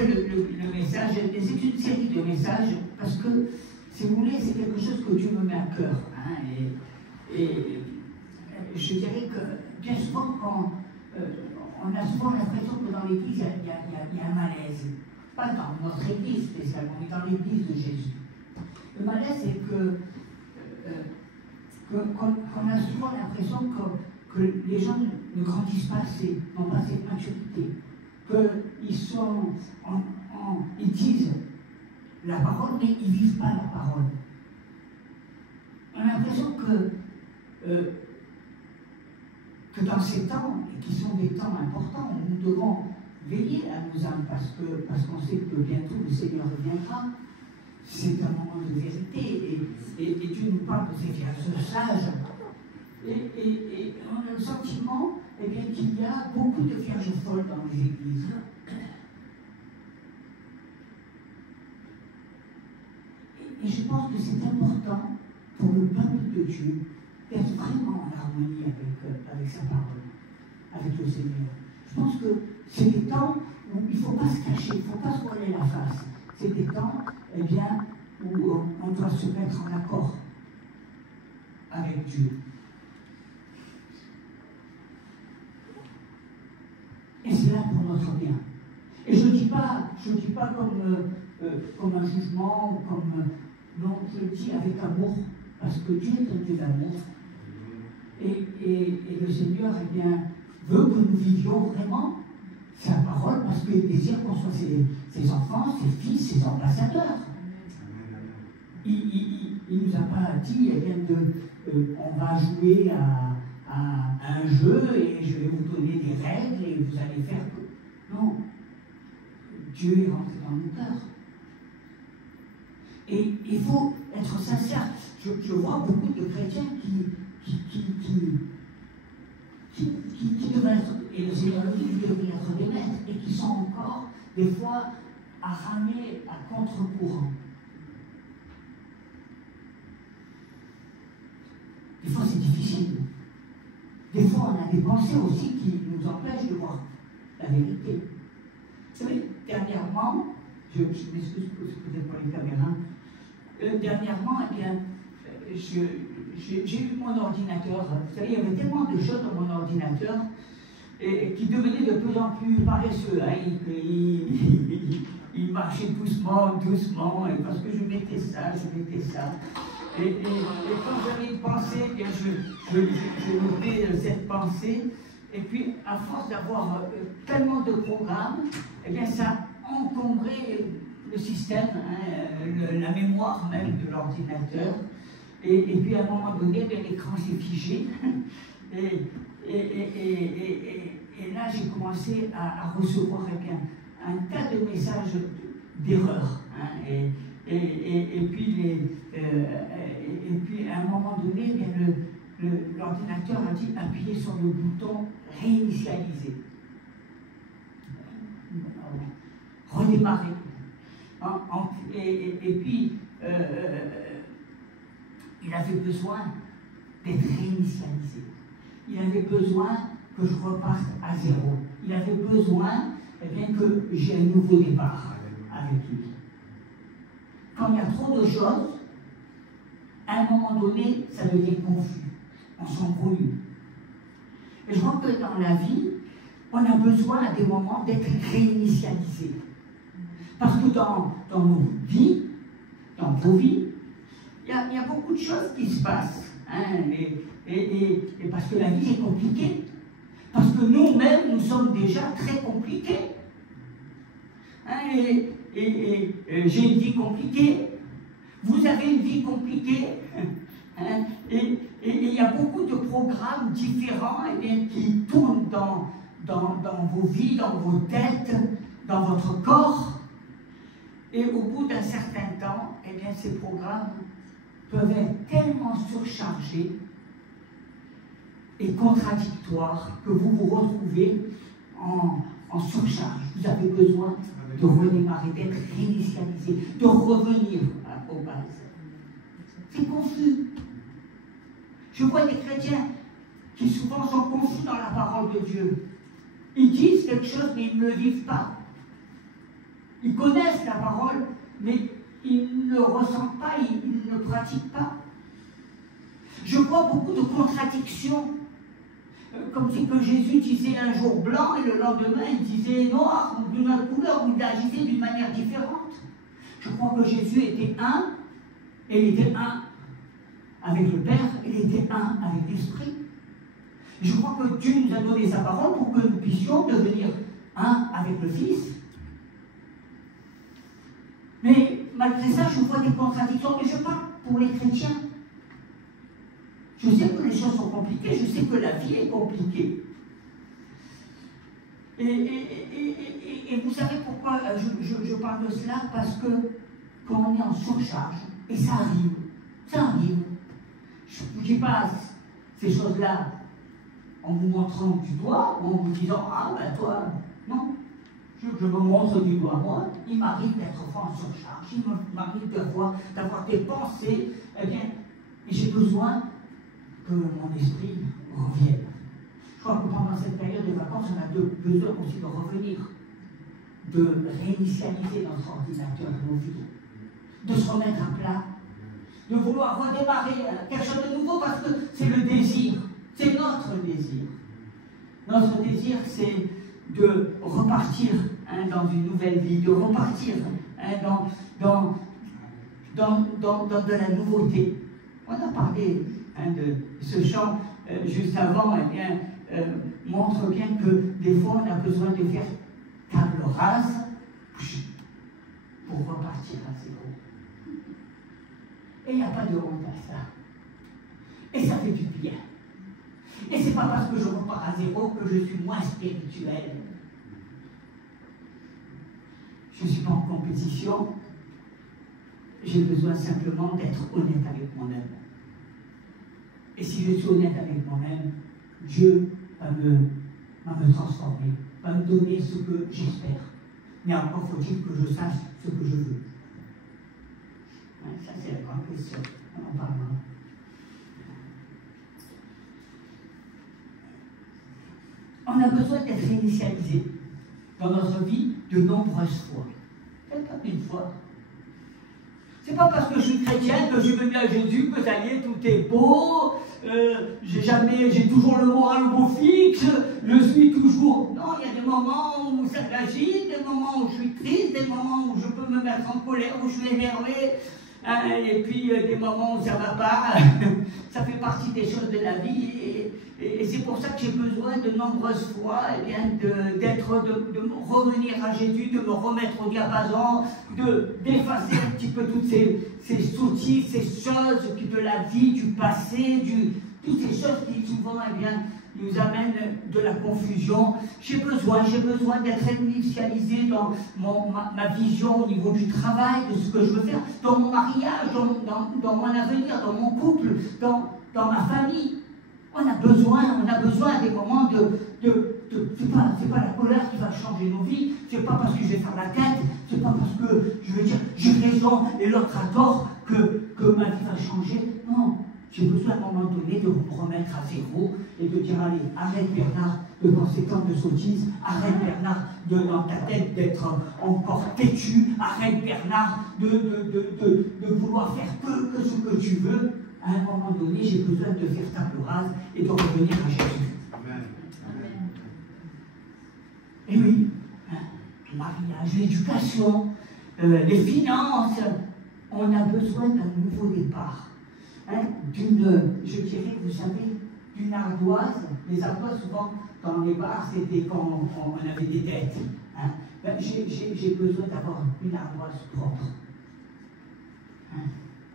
commencer le message, c'est une série de messages, parce que, si vous voulez, c'est quelque chose que Dieu me met à cœur. Hein, et je dirais que, bien souvent, quand on a souvent l'impression que dans l'Église, il y a un malaise. Pas dans notre Église spécialement, mais dans l'Église de Jésus. Le malaise, c'est qu'on a souvent l'impression que les gens ne grandissent pas assez, n'ont pas assez de maturité, qu'ils disent la parole, mais ils ne vivent pas la parole. On a l'impression que dans ces temps, qui sont des temps importants, nous devons veiller à nos âmes, parce qu'on sait que bientôt le Seigneur reviendra. C'est un moment de vérité, et Dieu nous parle de ces vierges sages. Et on a le sentiment qu'il y a beaucoup de vierges folles dans les églises. Et je pense que c'est important pour le peuple de Dieu d'être vraiment en harmonie avec sa parole, avec le Seigneur. Je pense que c'est des temps où il ne faut pas se cacher, il ne faut pas se voiler la face. C'est des temps où on doit se mettre en accord avec Dieu. Et c'est là pour notre bien. Et je ne dis pas comme un jugement, non, je le dis avec amour, parce que Dieu est un Dieu d'amour. Et le Seigneur veut que nous vivions vraiment sa parole, parce qu'il désire qu'on soit ses enfants, ses fils, ses ambassadeurs. Il ne nous a pas dit on va jouer à un jeu et je vais vous donner des règles et vous allez faire. Non. Dieu est rentré dans nos cœurs. Et il faut être sincère. Je vois beaucoup de chrétiens qui devraient être, et le Seigneur le dit, devraient être des maîtres, et qui sont encore, des fois, à ramer à contre-courant. Des fois, c'est difficile. Des fois, on a des pensées aussi qui nous empêchent de voir la vérité. Vous savez, dernièrement, je m'excuse peut-être pour les caméras, dernièrement, j'ai eu mon ordinateur. Vous savez, il y avait tellement de choses dans mon ordinateur qui devenaient de plus en plus paresseux. Hein. Il marchait doucement, et parce que je mettais ça. Et quand j'avais une pensée, je notais cette pensée, et puis à force d'avoir tellement de programmes, ça encombrait le système, la mémoire même de l'ordinateur. Et puis à un moment donné, l'écran s'est figé. Et là, j'ai commencé à recevoir un tas de messages d'erreurs. Hein, et puis à un moment donné, l'ordinateur a dit appuyez sur le bouton réinitialiser. Redémarrer. Et puis, il avait besoin d'être réinitialisé. Il avait besoin que je reparte à zéro. Il avait besoin que j'ai un nouveau départ avec lui. Quand il y a trop de choses, à un moment donné, ça devient confus. On s'embrouille. Et je crois que dans la vie, on a besoin à des moments d'être réinitialisé. Parce que dans nos vies, dans vos vies, il y a beaucoup de choses qui se passent. Hein, et parce que la vie est compliquée. Parce que nous-mêmes, nous sommes déjà très compliqués. Hein, j'ai une vie compliquée. Vous avez une vie compliquée. Hein, et il y a beaucoup de programmes différents qui tournent dans vos vies, dans vos têtes, dans votre corps. Et au bout d'un certain temps, ces programmes peuvent être tellement surchargés et contradictoires que vous vous retrouvez en surcharge. Vous avez besoin de redémarrer, d'être réinitialisé, de revenir aux bases. C'est confus. Je vois des chrétiens qui souvent sont confus dans la parole de Dieu. Ils disent quelque chose, mais ils ne le vivent pas. Ils connaissent la parole, mais ils ne ressentent pas, ils ne pratiquent pas. Je vois beaucoup de contradictions. Comme si que Jésus disait un jour blanc et le lendemain il disait noir, ou d'une autre couleur, ou il agissait d'une manière différente. Je crois que Jésus était un, et il était un avec le Père, il était un avec l'Esprit. Je crois que Dieu nous a donné sa parole pour que nous puissions devenir un avec le Fils. Mais malgré ça, je vois des contradictions, mais je parle pour les chrétiens. Je sais que les choses sont compliquées, je sais que la vie est compliquée. Et vous savez pourquoi je parle de cela? Parce que quand on est en surcharge, et ça arrive. Je ne vous dis pas ces choses-là en vous montrant du doigt, ou en vous disant « Ah ben toi, non, je me montre du doigt. Moi, il m'arrive d'être en surcharge, il m'arrive d'avoir des pensées, eh bien, et j'ai besoin que mon esprit revienne. » Je crois que pendant cette période de vacances, on a besoin aussi de revenir, de réinitialiser notre ordinateur, nos vies, de se remettre à plat, de vouloir redémarrer quelque chose de nouveau parce que c'est le désir, c'est notre désir. Notre désir, c'est de repartir dans une nouvelle vie, de repartir dans de la nouveauté. On a parlé de ce chant juste avant, eh bien, montre bien que des fois on a besoin de faire table rase pour repartir à zéro. Et il n'y a pas de honte à ça. Et ça fait du bien. Et c'est pas parce que je repars à zéro que je suis moins spirituel. Je ne suis pas en compétition. J'ai besoin simplement d'être honnête avec moi-même. Et si je suis honnête avec moi-même, Dieu va me transformer, va me donner ce que j'espère. Mais encore faut-il que je sache ce que je veux. Ça, c'est la grande question. On en parlera. On a besoin d'être réinitialisé dans notre vie de nombreuses fois. Peut-être pas une fois. C'est pas parce que je suis chrétienne que je suis venu à Jésus que ça y est, tout est beau. J'ai toujours le moral beau fixe. Je suis toujours. Non, il y a des moments où ça agite, des moments où je suis triste, des moments où je peux me mettre en colère, où je suis énervé. Et puis des moments où ça ne va pas. Ça fait partie des choses de la vie. Et c'est pour ça que j'ai besoin de nombreuses fois de revenir à Jésus, de me remettre au diapason, d'effacer un petit peu toutes ces sottises, ces choses de la vie, du passé, toutes ces choses qui souvent nous amènent de la confusion. J'ai besoin d'être initialisé dans ma vision au niveau du travail, de ce que je veux faire, dans mon mariage, dans mon avenir, dans mon couple, dans ma famille. On a besoin des moments c'est pas la colère qui va changer nos vies, c'est pas parce que je vais faire la tête, c'est pas parce que je vais dire j'ai raison et l'autre a tort que ma vie va changer. Non, j'ai besoin à un moment donné de me remettre à zéro et de dire allez, arrête Bernard de penser tant de sottises, arrête Bernard dans ta tête d'être encore têtu, arrête Bernard de vouloir faire que ce que tu veux. À un moment donné, j'ai besoin de faire table rase et de revenir à Jésus. Amen. Et oui, le mariage, l'éducation, les finances, on a besoin d'un nouveau départ. Je dirais, vous savez, d'une ardoise. Les ardoises, souvent, dans les bars, c'était quand on avait des dettes. J'ai besoin d'avoir une ardoise propre.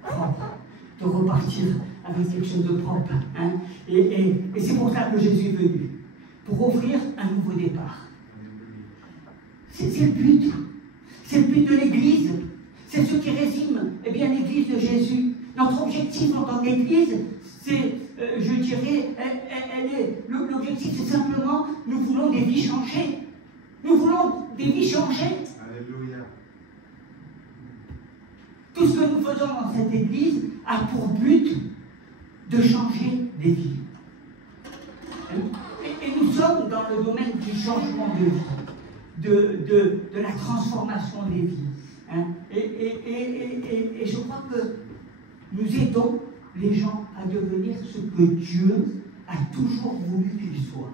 Propre. De repartir avec quelque chose de propre. Et c'est pour ça que Jésus est venu, pour offrir un nouveau départ. C'est le but. C'est le but de l'Église. C'est ce qui résume l'Église de Jésus. Notre objectif en tant qu'Église, c'est, je dirais, l'objectif c'est simplement, nous voulons des vies changées. Nous voulons des vies changées. Alléluia. Tout ce que nous faisons dans cette Église a pour but de changer des vies. Et nous sommes dans le domaine du changement de vie, de la transformation des vies. Hein. Et je crois que nous aidons les gens à devenir ce que Dieu a toujours voulu qu'ils soient.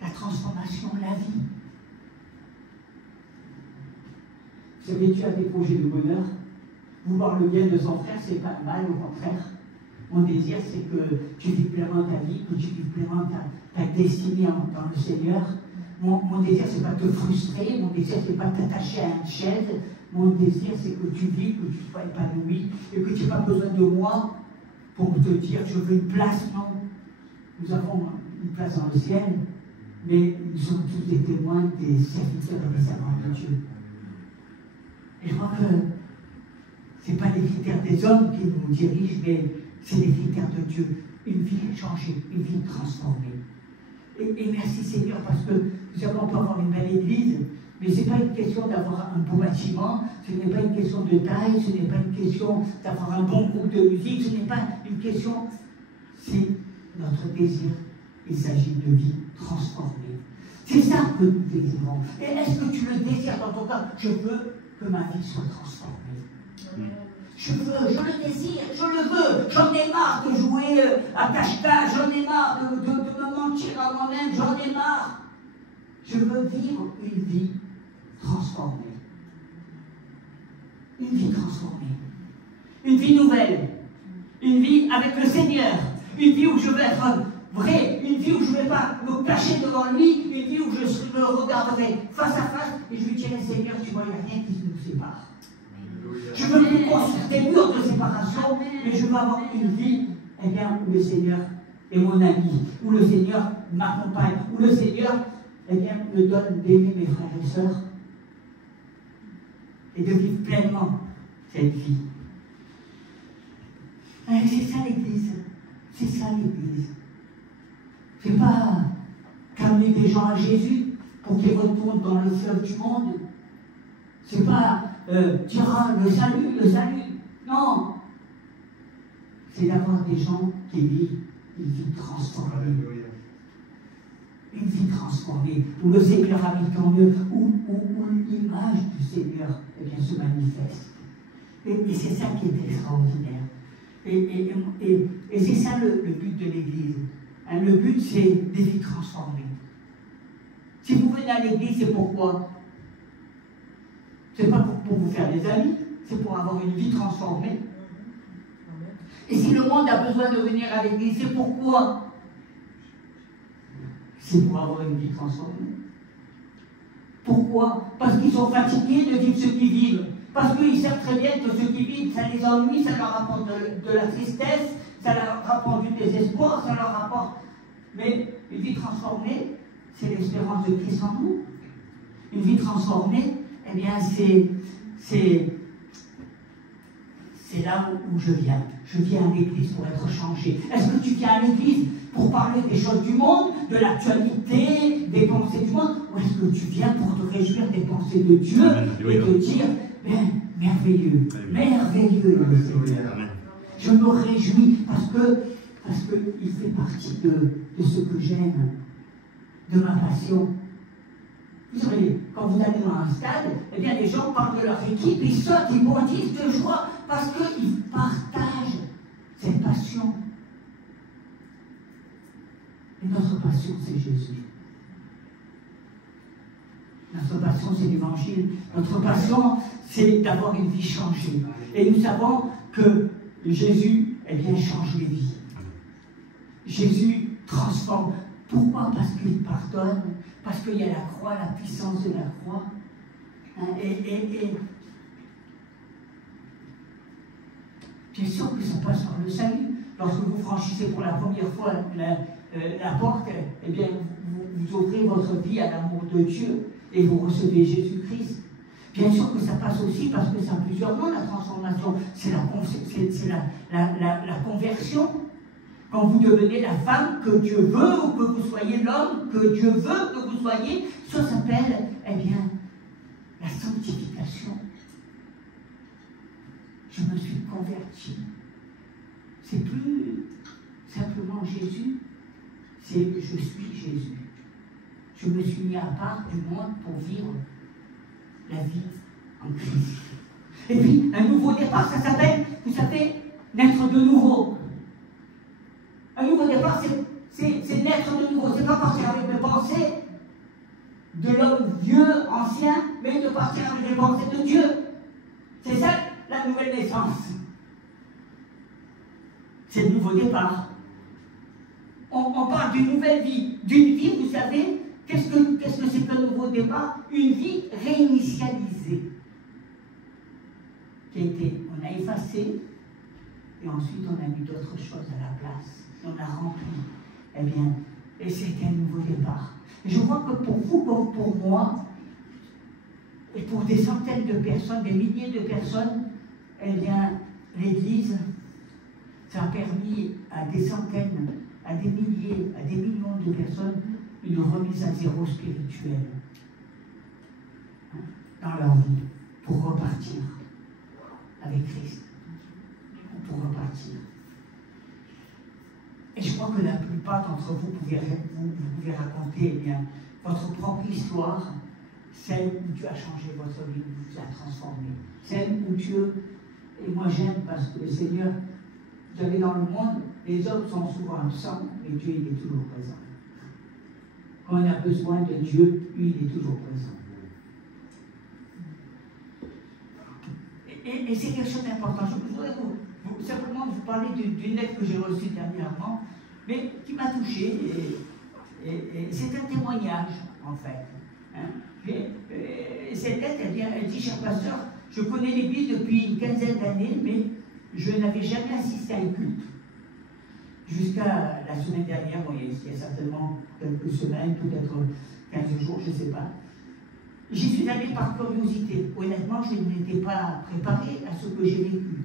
La transformation de la vie. Vous savez, Dieu a des projets de bonheur. Vouloir le bien de son frère, c'est pas mal, au contraire. Mon désir, c'est que tu vives pleinement ta vie, que tu vives pleinement ta destinée dans le Seigneur. Mon désir, c'est pas de te frustrer. Mon désir, c'est pas de t'attacher à une chaise. Mon désir, c'est que tu vis, que tu sois épanoui et que tu n'aies pas besoin de moi pour te dire je veux une place. Non. Nous avons une place dans le ciel, mais nous sommes tous des témoins des serviteurs et des servants de Dieu. Et je crois que ce n'est pas les critères des hommes qui nous dirigent, mais c'est les critères de Dieu. Une vie changée, une vie transformée. Et merci Seigneur, parce que nous avons pas avoir une belle église, mais ce n'est pas une question d'avoir un beau bâtiment, ce n'est pas une question de taille, ce n'est pas une question d'avoir un bon groupe de musique, ce n'est pas une question, c'est notre désir. Il s'agit de vie transformée. C'est ça que nous désirons. Et est-ce que tu le désires dans ton cœur? Je veux que ma vie soit transformée. Je le désire, je le veux. J'en ai marre de jouer à cache-cache, j'en ai marre de me mentir à moi-même, j'en ai marre. Je veux vivre une vie transformée. Une vie transformée. Une vie nouvelle. Une vie avec le Seigneur. Une vie où je veux être vrai. Une vie où je ne vais pas me cacher devant lui. Une vie où je le regarderai face à face et je lui dirai, Seigneur, tu vois, il n'y a rien qui nous sépare. Je veux plus construire des murs de séparation, mais je veux avoir une vie, eh bien, où le Seigneur est mon ami, où le Seigneur m'accompagne, où le Seigneur, eh bien, me donne d'aimer mes frères et sœurs et de vivre pleinement cette vie. C'est ça l'Église. C'est ça l'Église. C'est pas calmer des gens à Jésus pour qu'ils retournent dans le fleuve du monde. C'est pas dire le salut. Non. C'est d'avoir des gens qui vivent une vie transformée. Une vie transformée, où le Seigneur habite en eux, où l'image du Seigneur eh bien, se manifeste. Et c'est ça qui est extraordinaire. Et c'est ça le but de l'Église. Hein, le but, c'est des vies transformées. Si vous venez à l'Église, c'est pourquoi? C'est pas pour vous faire des amis, c'est pour avoir une vie transformée. Et si le monde a besoin de venir à l'Église, c'est pourquoi? C'est pour avoir une vie transformée. Pourquoi? Parce qu'ils sont fatigués de vivre ce qu'ils vivent. Parce qu'ils savent très bien que ce qu'ils vivent, ça les ennuie, ça leur apporte de la tristesse, ça leur apporte du désespoir, ça leur apporte... Mais une vie transformée, c'est l'espérance de Christ en nous. Une vie transformée, eh bien, c'est là où je viens. Je viens à l'église pour être changé. Est-ce que tu viens à l'église pour parler des choses du monde, de l'actualité, des pensées du monde, ou est-ce que tu viens pour te réjouir des pensées de Dieu et te dire, merveilleux, merveilleux le Seigneur. Je me réjouis parce qu'il fait partie de ce que j'aime, de ma passion. Vous savez, quand vous allez dans un stade, eh bien les gens parlent de leur équipe, ils sautent, ils bondissent de joie parce qu'ils partagent cette passion. Et notre passion, c'est Jésus. Notre passion, c'est l'Évangile. Notre passion, c'est d'avoir une vie changée. Et nous savons que Jésus, eh bien, change les vies. Jésus transforme. Pourquoi? Parce qu'il pardonne, parce qu'il y a la croix, la puissance de la croix. Et bien sûr que ça passe par le salut. Lorsque vous franchissez pour la première fois la porte, eh bien, vous ouvrez votre vie à l'amour de Dieu et vous recevez Jésus-Christ. Bien sûr que ça passe aussi parce que c'est à plusieurs mots la transformation. C'est la conversion. Quand vous devenez la femme que Dieu veut, ou que vous soyez l'homme que Dieu veut que vous soyez, ça s'appelle, eh bien, la sanctification. Je me suis converti. C'est plus simplement Jésus, c'est je suis Jésus. Je me suis mis à part du monde pour vivre la vie en Christ. Et puis, un nouveau départ, ça s'appelle, vous savez, naître de nouveau. Un nouveau départ, c'est naître de nouveau. C'est pas partir avec mes pensées de l'homme vieux, ancien, mais de partir avec les pensées de Dieu. C'est ça, la nouvelle naissance. C'est le nouveau départ. On parle d'une nouvelle vie. D'une vie, vous savez, qu'est-ce que c'est qu'un nouveau départ? Une vie réinitialisée. On a effacé, et ensuite on a mis d'autres choses à la place. On a rempli. Eh bien, et c'était un nouveau départ. Et je crois que pour vous, comme pour moi, et pour des centaines de personnes, des milliers de personnes, eh bien, l'Église, ça a permis à des centaines, à des milliers, à des millions de personnes une remise à zéro spirituelle dans leur vie, pour repartir avec Christ, pour repartir. Et je crois que la plupart d'entre vous pouvez raconter eh bien, votre propre histoire, celle où Dieu a changé votre vie, où vous a transformé, celle où Dieu, et moi j'aime parce que le Seigneur, vous savez, dans le monde, les hommes sont souvent absents, mais Dieu il est toujours présent. Quand on a besoin de Dieu, lui il est toujours présent. Et c'est quelque chose d'important. Je voudrais simplement vous parler d'une lettre que j'ai reçue dernièrement, mais qui m'a touché, et c'est un témoignage, en fait. Hein. Cette lettre, elle dit, cher pasteur, je connais l'Église depuis une quinzaine d'années, mais je n'avais jamais assisté à un culte. Jusqu'à la semaine dernière, il y a certainement quelques semaines, peut-être 15 jours, je ne sais pas. J'y suis allé par curiosité. Honnêtement, je n'étais pas préparé à ce que j'ai vécu.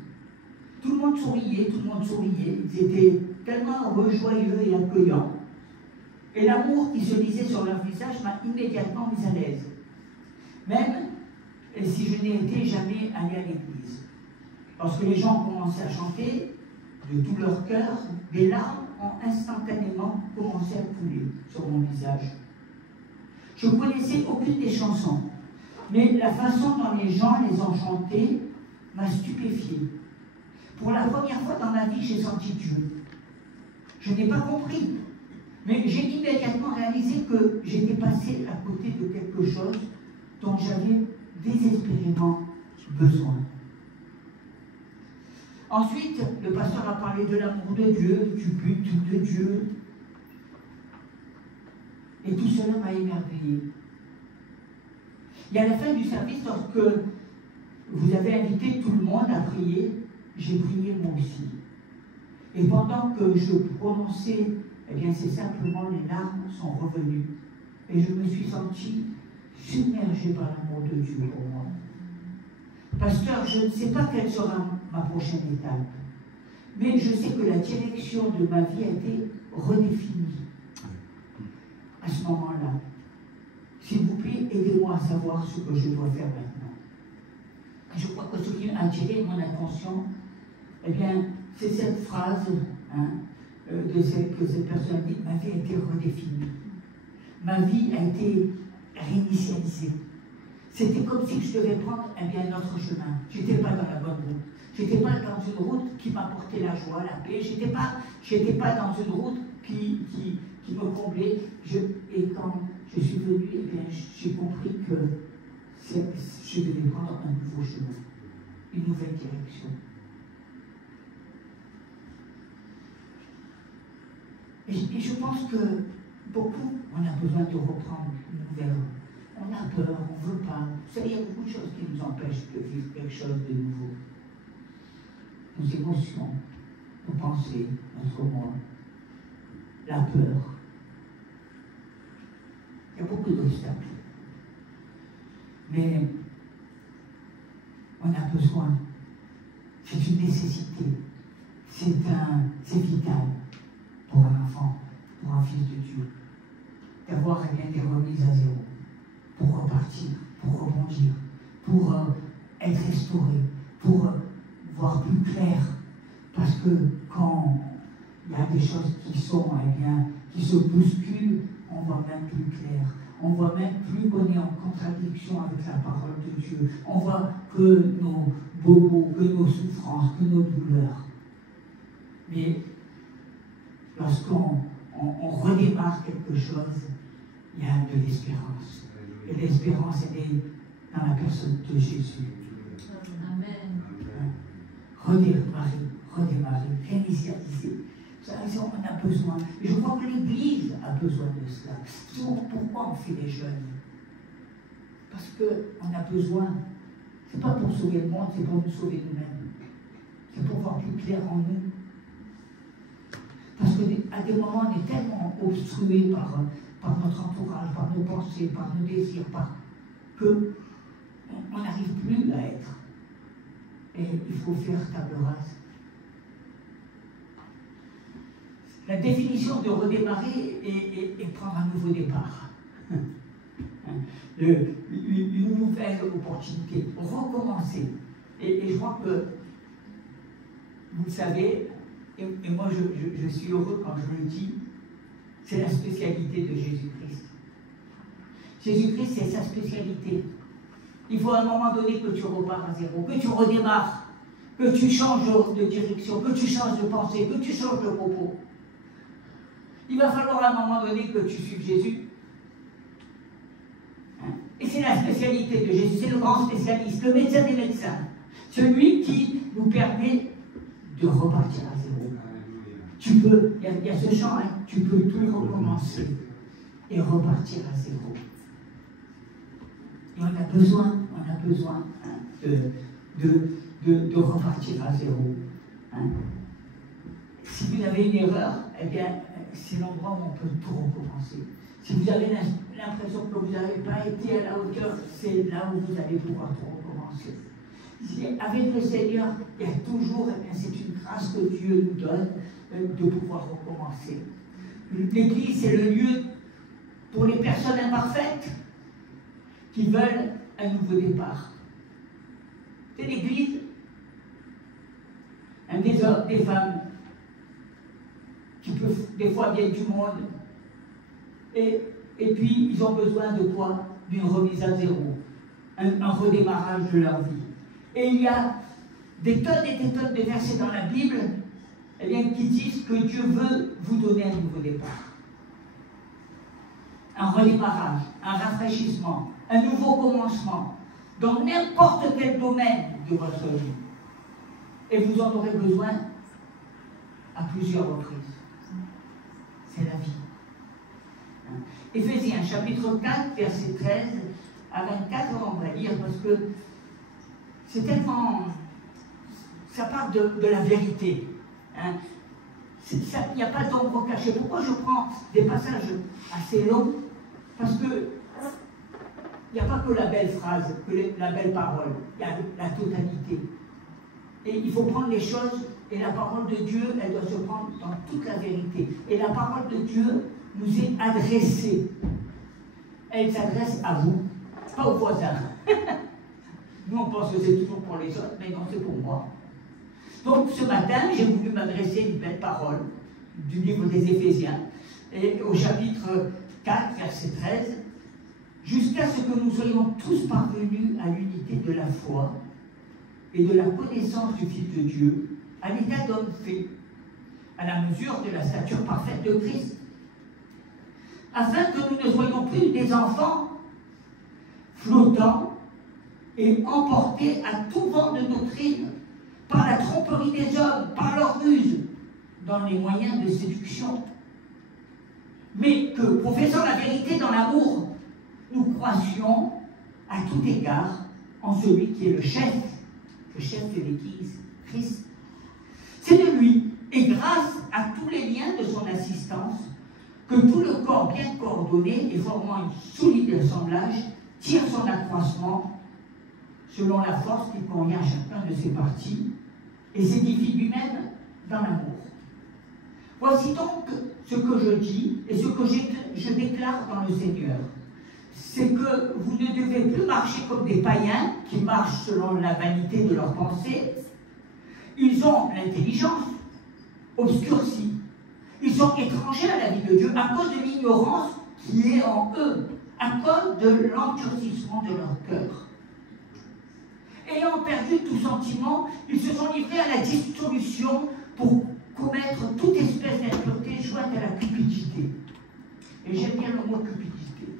Tout le monde souriait, Ils étaient tellement heureux, joyeux et accueillants. Et l'amour qui se lisait sur leur visage m'a immédiatement mis à l'aise. Même si je n'étais jamais allé à l'église. Lorsque les gens ont commencé à chanter de tout leur cœur, des larmes ont instantanément commencé à couler sur mon visage. Je ne connaissais aucune des chansons, mais la façon dont les gens les ont chantées m'a stupéfié. Pour la première fois dans ma vie, j'ai senti Dieu. Je n'ai pas compris, mais j'ai immédiatement réalisé que j'étais passé à côté de quelque chose dont j'avais désespérément besoin. Ensuite, le pasteur a parlé de l'amour de Dieu, du but de Dieu. Et tout cela m'a émerveillé. Et à la fin du service, lorsque vous avez invité tout le monde à prier, j'ai prié moi aussi. Et pendant que je prononçais, eh bien c'est simplement les larmes sont revenues. Et je me suis senti submergé par l'amour de Dieu pour moi. Pasteur, je ne sais pas quelle sera ma prochaine étape, mais je sais que la direction de ma vie a été redéfinie. À ce moment-là, s'il vous plaît, aidez-moi à savoir ce que je dois faire maintenant. Je crois que ce qui a attiré mon attention, eh bien, c'est cette phrase que cette personne a dit, ma vie a été redéfinie. Ma vie a été réinitialisée. C'était comme si je devais prendre un autre chemin. Je n'étais pas dans la bonne route. Je n'étais pas dans une route qui m'apportait la joie, la paix. Je n'étais pas dans une route qui me comblait. Et quand je suis venu, eh bien, j'ai compris que je devais prendre un nouveau chemin, une nouvelle direction. Et je pense que beaucoup, on a besoin de reprendre une nouvelle route. On a peur, on ne veut pas. Vous savez, il y a beaucoup de choses qui nous empêchent de vivre quelque chose de nouveau. Nos émotions, nos pensées, notre moi, la peur. Il y a beaucoup d'obstacles. Mais on a besoin. C'est une nécessité. C'est vital pour un enfant, pour un fils de Dieu, d'avoir des remises à zéro, pour repartir, pour rebondir, pour être restauré, pour voir plus clair. Parce que quand il y a des choses qui sont, qui se bousculent, on voit même plus clair. On voit même plus qu'on est en contradiction avec la parole de Dieu. On voit que nos bobos, que nos souffrances, que nos douleurs. Mais lorsqu'on redémarre quelque chose, il y a de l'espérance. Et l'espérance, elle est dans la personne de Jésus. Amen. Redémarrer, réinitialiser. On a besoin. Et je crois que l'Église a besoin de cela. Pourquoi on fait des jeûnes? Parce qu'on a besoin. Ce n'est pas pour sauver le monde, c'est pour nous sauver nous-mêmes. C'est pour voir plus clair en nous. Parce qu'à des moments, on est tellement obstrué par notre entourage, par nos pensées, par nos désirs, qu'on n'arrive plus à être. Et il faut faire table rase. La définition de redémarrer est prendre un nouveau départ. Une nouvelle opportunité, recommencer. Et je crois que, vous le savez, et moi je suis heureux quand je le dis, c'est la spécialité de Jésus-Christ. Jésus-Christ, c'est sa spécialité. Il faut à un moment donné que tu repars à zéro, que tu redémarres, que tu changes de direction, que tu changes de pensée, que tu changes de propos. Il va falloir à un moment donné que tu suives Jésus. Et c'est la spécialité de Jésus, c'est le grand spécialiste, le médecin des médecins. Celui qui nous permet de repartir à zéro. Tu peux, il y a ce chant, hein, tu peux tout recommencer et repartir à zéro. Et on a besoin hein, de repartir à zéro. Hein. Si vous avez une erreur, eh bien, c'est l'endroit où on peut tout recommencer. Si vous avez l'impression que vous n'avez pas été à la hauteur, c'est là où vous allez pouvoir tout recommencer. Avec le Seigneur, il y a toujours, c'est une grâce que Dieu nous donne de pouvoir recommencer. L'Église, c'est le lieu pour les personnes imparfaites qui veulent un nouveau départ. C'est l'Église, des hommes, des femmes, qui peuvent des fois viennent du monde, et puis ils ont besoin de quoi? D'une remise à zéro, un redémarrage de leur vie. Et il y a des tonnes et des tonnes de versets dans la Bible eh bien, qui disent que Dieu veut vous donner un nouveau départ. Un redémarrage, un rafraîchissement, un nouveau commencement, dans n'importe quel domaine de votre vie. Et vous en aurez besoin à plusieurs reprises. C'est la vie. Éphésiens chapitre 4, verset 13 à 24, on va lire parce que c'est tellement... Ça parle de la vérité. Hein. Il n'y a pas d'ombre cachée. Pourquoi je prends des passages assez longs? Parce que il n'y a pas que la belle phrase, que la belle parole. Il y a la totalité. Et il faut prendre les choses, et la parole de Dieu, elle doit se prendre dans toute la vérité. Et la parole de Dieu nous est adressée. Elle s'adresse à vous, pas aux voisins. Nous, on pense que c'est toujours pour les autres, mais non, c'est pour moi. Donc, ce matin, j'ai voulu m'adresser une belle parole du livre des Éphésiens, et au chapitre 4, verset 13, jusqu'à ce que nous soyons tous parvenus à l'unité de la foi et de la connaissance du Fils de Dieu, à l'état d'homme fait, à la mesure de la stature parfaite de Christ, afin que nous ne soyons plus des enfants flottants et emportés à tout vent de doctrine par la tromperie des hommes, par leur ruse, dans les moyens de séduction, mais que, professant la vérité dans l'amour, nous croissions à tout égard en celui qui est le chef de l'Église, Christ. C'est de lui, et grâce à tous les liens de son assistance, que tout le corps bien coordonné et formant une solide assemblage tire son accroissement selon la force qui convient à chacun de ses parties et s'édifie lui-même dans l'amour. Voici donc ce que je dis et ce que je déclare dans le Seigneur. C'est que vous ne devez plus marcher comme des païens qui marchent selon la vanité de leurs pensées. Ils ont l'intelligence obscurcie. Ils sont étrangers à la vie de Dieu à cause de l'ignorance qui est en eux, à cause de l'endurcissement de leur cœur. Ayant perdu tout sentiment, ils se sont livrés à la dissolution pour commettre toute espèce d'impureté jointe à la cupidité. Et j'aime bien le mot cupidité.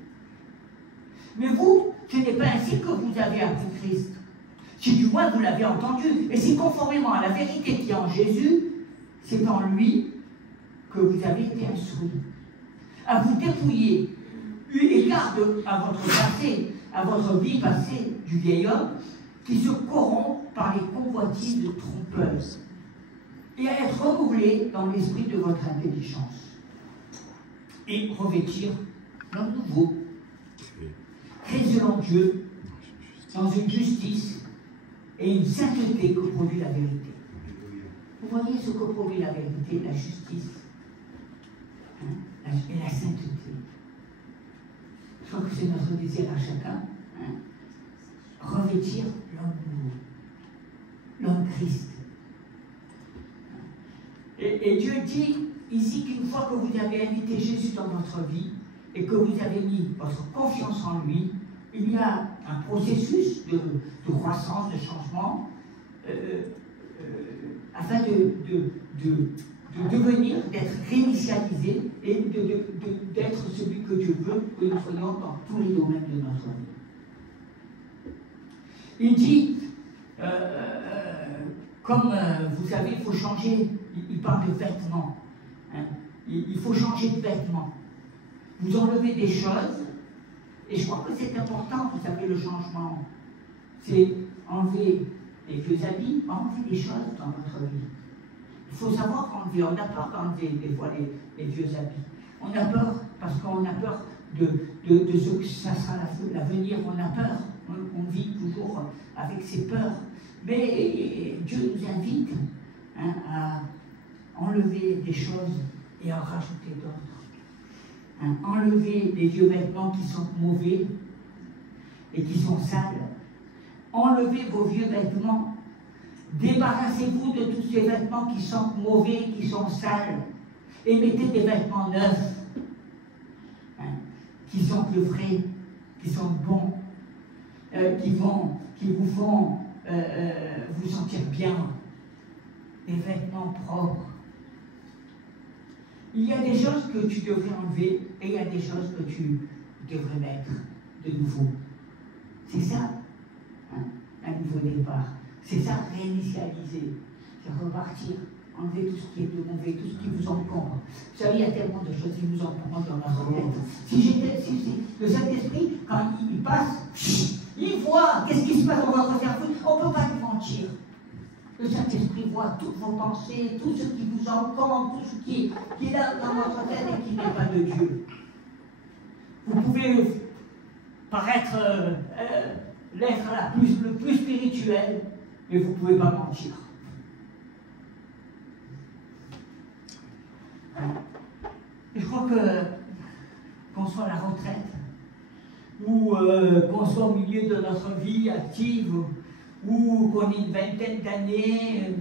Mais vous, ce n'est pas ainsi que vous avez appris Christ. Si du moins vous l'avez entendu, et si conformément à la vérité qui est en Jésus, c'est en lui que vous avez été instruits. À vous dépouiller, eu égard à votre passé, à votre vie passée du vieil homme, qui se corrompt par les convoitises trompeuses, et à être renouvelé dans l'esprit de votre intelligence, et revêtir l'homme nouveau, créé selon Dieu, dans une justice et une sainteté que produit la vérité. Vous voyez ce que produit la vérité, la justice et la sainteté. Je crois que c'est notre désir à chacun. Revêtir l'homme nouveau, l'homme Christ. Et Dieu dit ici qu'une fois que vous avez invité Jésus dans votre vie et que vous avez mis votre confiance en lui, il y a un processus de croissance, de changement, afin de devenir, d'être réinitialisé et d'être celui que Dieu veut que nous soyons dans tous les domaines de notre vie. Il dit, comme vous savez, il faut changer, il parle de vêtements, hein, il faut changer de vêtements. Vous enlevez des choses, et je crois que c'est important, vous savez, le changement, c'est enlever les vieux habits, enlever des choses dans notre vie. Il faut savoir qu'enlever, on a peur d'enlever des fois les vieux habits. On a peur parce qu'on a peur de ce que ça sera l'avenir, on a peur. On vit toujours avec ses peurs. Mais Dieu nous invite à enlever des choses et en rajouter d'autres. Enlever les vieux vêtements qui sont mauvais et qui sont sales. Enlevez vos vieux vêtements. Débarrassez-vous de tous ces vêtements qui sont mauvais, qui sont sales. Et mettez des vêtements neufs, qui sont plus frais, qui sont bons. Qui vous font vous sentir bien, des vêtements propres. Il y a des choses que tu devrais enlever et il y a des choses que tu devrais mettre de nouveau. C'est ça, un nouveau départ. C'est ça, réinitialiser. C'est repartir, enlever tout ce qui est de mauvais, tout ce qui vous encombre. Vous savez, il y a tellement de choses qui nous encombrent dans notre tête. Si le Saint-Esprit, quand il passe, il voit qu'est-ce qui se passe dans votre cerveau. On ne peut pas lui mentir. Le Saint-Esprit voit toutes vos pensées, tout ce qui vous encombre, tout ce qui est là dans votre tête et qui n'est pas de Dieu. Vous pouvez paraître l'être le plus spirituel, mais vous ne pouvez pas mentir. Et je crois qu'on soit à la retraite, ou qu'on soit au milieu de notre vie active, ou qu'on ait une vingtaine d'années,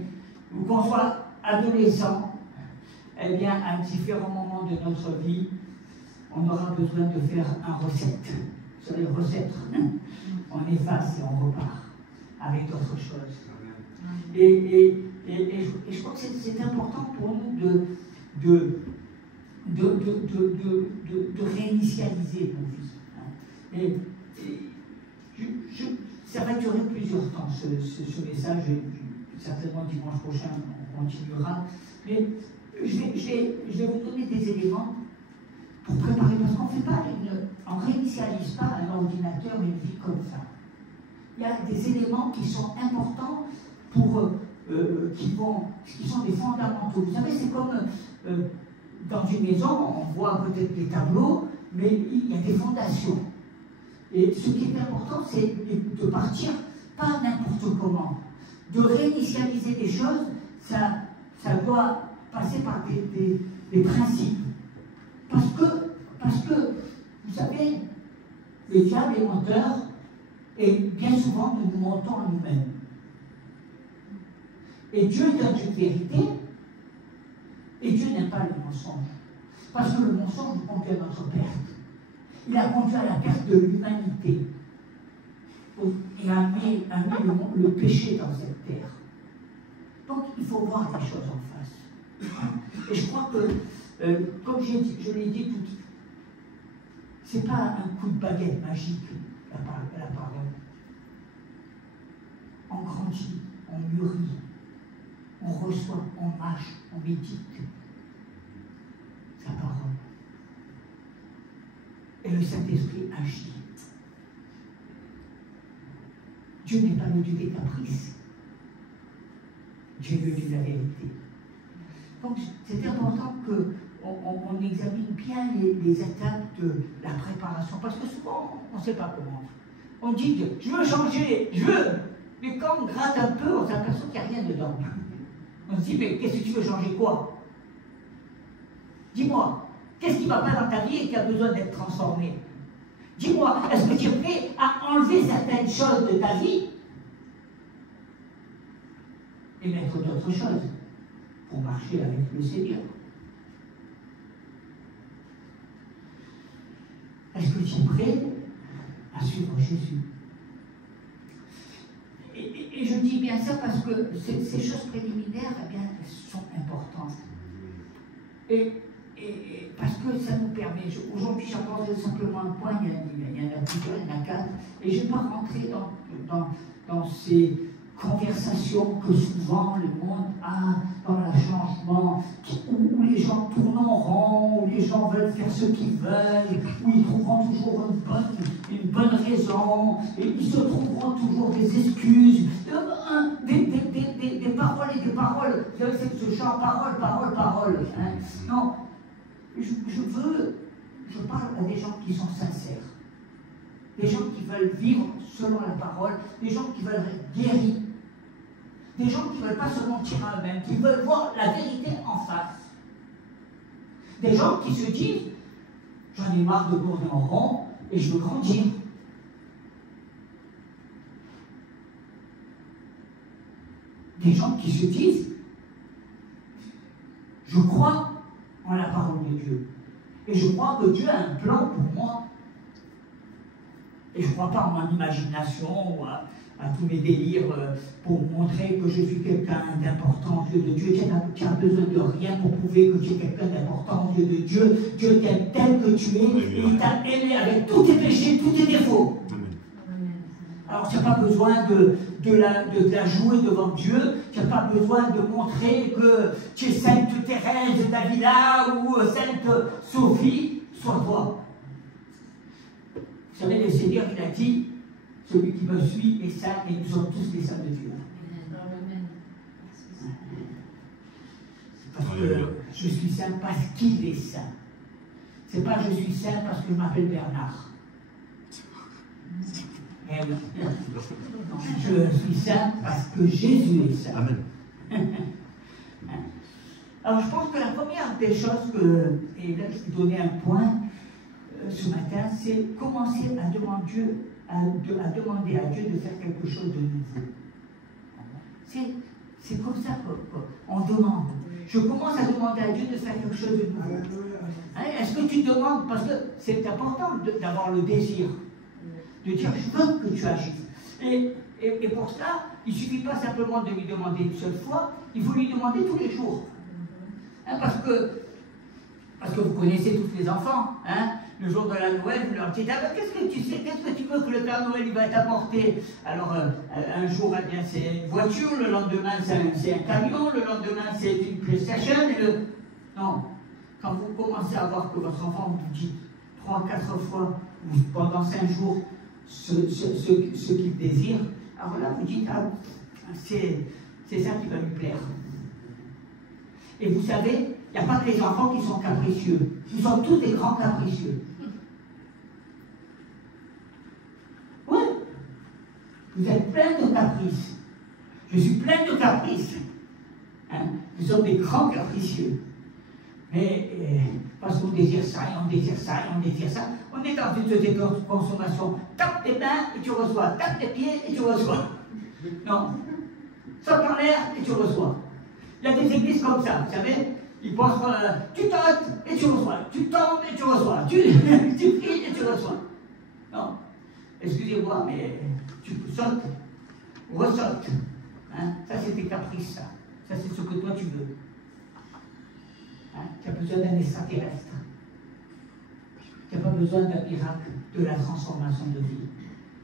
ou qu'on soit adolescent, eh bien, à différents moments de notre vie, on aura besoin de faire un recette. Vous savez, recette, on efface et on repart avec d'autres choses. Et je crois que c'est important pour nous de réinitialiser nos vies. Ça va durer plusieurs temps, ce message, et certainement dimanche prochain, on continuera. Mais je vais vous donner des éléments pour préparer, parce qu'on ne réinitialise pas un ordinateur, une vie comme ça. Il y a des éléments qui sont importants pour, qui sont des fondamentaux. Vous savez, c'est comme dans une maison, on voit peut-être des tableaux, mais il y a des fondations. Et ce qui est important, c'est de partir pas n'importe comment. De réinitialiser des choses, ça doit passer par des principes. Parce que, vous savez, le diable est menteur, et bien souvent, nous nous mentons en nous-mêmes. Et Dieu donne une vérité, et Dieu n'aime pas le mensonge. Parce que le mensonge conduit à notre perte. Il a conduit à la perte de l'humanité et a mis le péché dans cette terre. Donc il faut voir les choses en face. Et je crois que, comme je l'ai dit tout, c'est pas un coup de baguette magique, la parole. On grandit, on mûrit, on reçoit, on marche, on médite sa parole. Et le Saint-Esprit agit. Dieu n'est pas le Dieu des caprices. Dieu est le Dieu de la vérité. Donc c'est important qu'on examine bien les étapes de la préparation. Parce que souvent, on ne sait pas comment. On dit, je veux changer, je veux. Mais quand on gratte un peu, on s'aperçoit qu'il n'y a rien dedans. On se dit, mais qu'est-ce que tu veux changer quoi? Dis-moi. Qu'est-ce qui ne va pas dans ta vie et qui a besoin d'être transformé? Dis-moi, est-ce que tu es prêt à enlever certaines choses de ta vie et mettre d'autres choses pour marcher avec le Seigneur? Est-ce que tu es prêt à suivre Jésus? Et je dis bien ça parce que ces choses préliminaires, eh bien, elles sont importantes. Et parce que ça nous permet, aujourd'hui j'apporte simplement un point, il y en a plusieurs, il y en a 4, et je ne vais pas rentrer dans ces conversations que souvent le monde a dans le changement, où les gens tournent en rond, où les gens veulent faire ce qu'ils veulent, où ils trouveront toujours une bonne raison, et ils se trouveront toujours des excuses, des paroles et des paroles. Vous savez, c'est ce chant parole. Hein. Non, je parle à des gens qui sont sincères, des gens qui veulent vivre selon la parole, des gens qui veulent être guéris, des gens qui ne veulent pas se mentir à eux-mêmes, qui veulent voir la vérité en face. Des gens qui se disent, j'en ai marre de tourner en rond et je veux grandir. Des gens qui se disent, je crois en la parole de Dieu. Et je crois que Dieu a un plan pour moi. Et je ne crois pas en mon imagination ou à tous mes délires pour montrer que je suis quelqu'un d'important aux yeux de Dieu. Tu n'as besoin de rien pour prouver que tu es quelqu'un d'important aux yeux de Dieu. Dieu t'aime tel que tu es et il t'a aimé avec tous tes péchés, tous tes défauts. Alors tu n'as pas besoin de la jouer devant Dieu, tu n'as pas besoin de montrer que tu es Sainte Thérèse d'Avila ou Sainte Sophie, sois toi. Vous savez, le Seigneur, il a dit, celui qui me suit est saint et nous sommes tous des saints de Dieu. Parce que je suis saint parce qu'il est saint. C'est pas je suis saint parce que je m'appelle Bernard. Je suis saint parce que Jésus est saint. Amen. Alors je pense que la première des choses et là je vais donner un point ce matin, c'est commencer à demander à Dieu de faire quelque chose de nouveau. C'est comme ça qu'on demande. Je commence à demander à Dieu de faire quelque chose de nouveau. Hein, est-ce que tu demandes, parce que c'est important d'avoir le désir, de dire je veux que tu agisses. Et pour ça, il ne suffit pas simplement de lui demander une seule fois, il faut lui demander tous les jours. Hein, parce que vous connaissez tous les enfants, hein, le jour de la Noël, vous leur dites, ah ben, qu'est-ce que tu veux que le Père Noël il va t'apporter? Alors, un jour, eh bien, c'est une voiture, le lendemain, c'est un camion, le lendemain, c'est une PlayStation, Non. Quand vous commencez à voir que votre enfant vous dit 3-4 fois, pendant 5 jours, ce qu'il désire, alors là, vous dites, ah, c'est ça qui va lui plaire. Et vous savez, il n'y a pas que les enfants qui sont capricieux. Nous sommes tous des grands capricieux. Oui. Vous êtes plein de caprices. Je suis plein de caprices. Hein? Nous sommes des grands capricieux. Mais parce qu'on désire ça, et on désire ça, et on désire ça, on est dans une société de consommation. Tape tes mains et tu reçois. Tape tes pieds et tu reçois. Non. Saute en l'air et tu reçois. Il y a des églises comme ça, vous savez. Il pense tu tentes et tu reçois, tu tentes et tu reçois, tu pries et tu reçois. Non, excusez-moi, mais tu sautes, ressautes. Hein? Ça, c'est tes caprices, ça. Ça, c'est ce que toi, tu veux. Hein? Tu as besoin d'un extraterrestre. Tu n'as pas besoin d'un miracle, de la transformation de vie.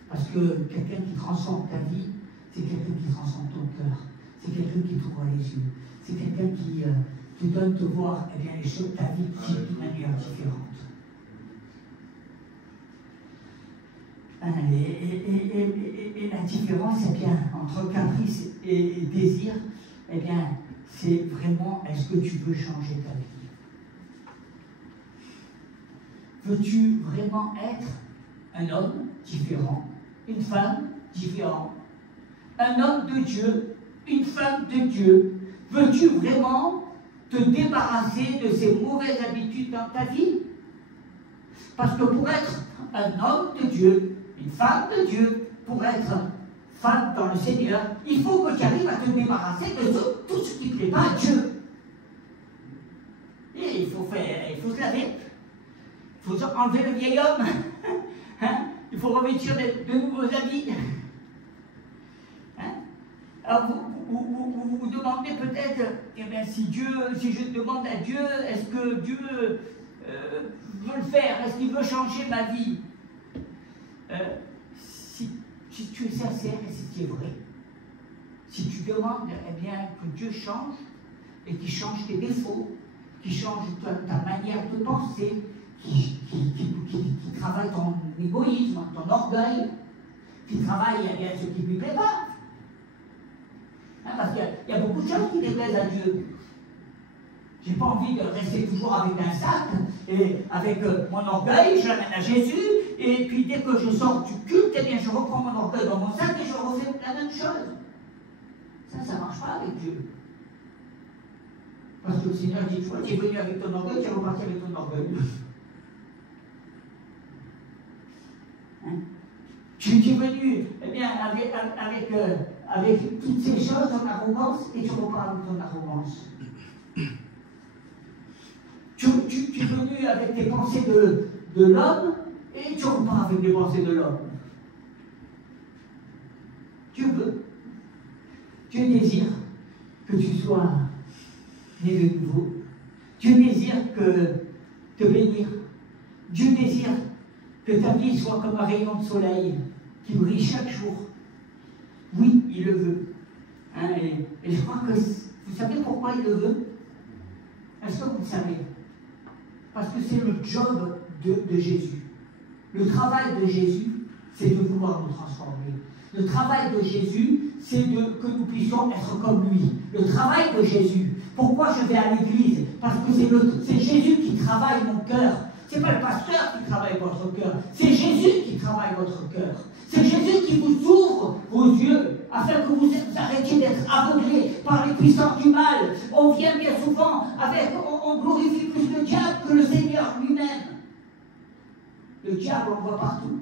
Parce que quelqu'un qui transforme ta vie, c'est quelqu'un qui transforme ton cœur. C'est quelqu'un qui t'ouvre les yeux. C'est quelqu'un qui te donne de voir eh bien, les choses, ta vie d'une manière différente. Et la différence, eh bien, entre caprice et désir, eh bien, c'est vraiment, est-ce que tu veux changer ta vie? Veux-tu vraiment être un homme différent, une femme différente, un homme de Dieu, une femme de Dieu? Veux-tu vraiment te débarrasser de ces mauvaises habitudes dans ta vie? Parce que pour être un homme de Dieu, une femme de Dieu, pour être femme dans le Seigneur, il faut que tu arrives à te débarrasser de tout ce qui ne plaît pas à Dieu. Et il faut se laver. Il faut enlever le vieil homme. Hein? Il faut revêtir de nouveaux habits. Hein? Alors vous vous demandez peut-être, eh bien, si je demande à Dieu, est-ce que Dieu veut le faire? Est-ce qu'il veut changer ma vie? Si tu es sincère et si tu es vrai, si tu demandes eh bien, que Dieu change et qu'il change tes défauts, qu'il change ta manière de penser, qui travaille ton égoïsme, ton orgueil, qui travaille eh bien, ce qui ne lui plaît pas. Hein, parce qu'il y a beaucoup de choses qui déplaisent à Dieu. Je n'ai pas envie de rester toujours avec un sac et avec mon orgueil, je l'amène à Jésus, et puis dès que je sors du culte, eh bien, je reprends mon orgueil dans mon sac et je refais la même chose. Ça ne marche pas avec Dieu. Parce que le Seigneur dit, toi, tu es venu avec ton orgueil, tu es reparti avec ton orgueil. Hein? Tu es venu eh bien, avec toutes ces choses en arrogance et tu repars avec ton arrogance. Tu es venu avec tes pensées de l'homme et tu repars avec les pensées de l'homme. Dieu veut. Dieu désire que tu sois né de nouveau. Dieu désire te bénir. Dieu désire que ta vie soit comme un rayon de soleil qui brille chaque jour. Oui, il le veut. Hein, et je crois que vous savez pourquoi il le veut? Est-ce que vous le savez? Parce que c'est le job de Jésus. Le travail de Jésus, c'est de vouloir nous transformer. Le travail de Jésus, c'est que nous puissions être comme lui. Le travail de Jésus. Pourquoi je vais à l'église? Parce que c'est Jésus qui travaille mon cœur. Ce n'est pas le pasteur qui travaille votre cœur. C'est Jésus qui travaille votre cœur. C'est Jésus qui vous ouvre vos yeux afin que vous arrêtiez d'être aveuglés par les puissances du mal. On vient bien souvent on glorifie plus le diable que le Seigneur lui-même. Le diable, on le voit partout.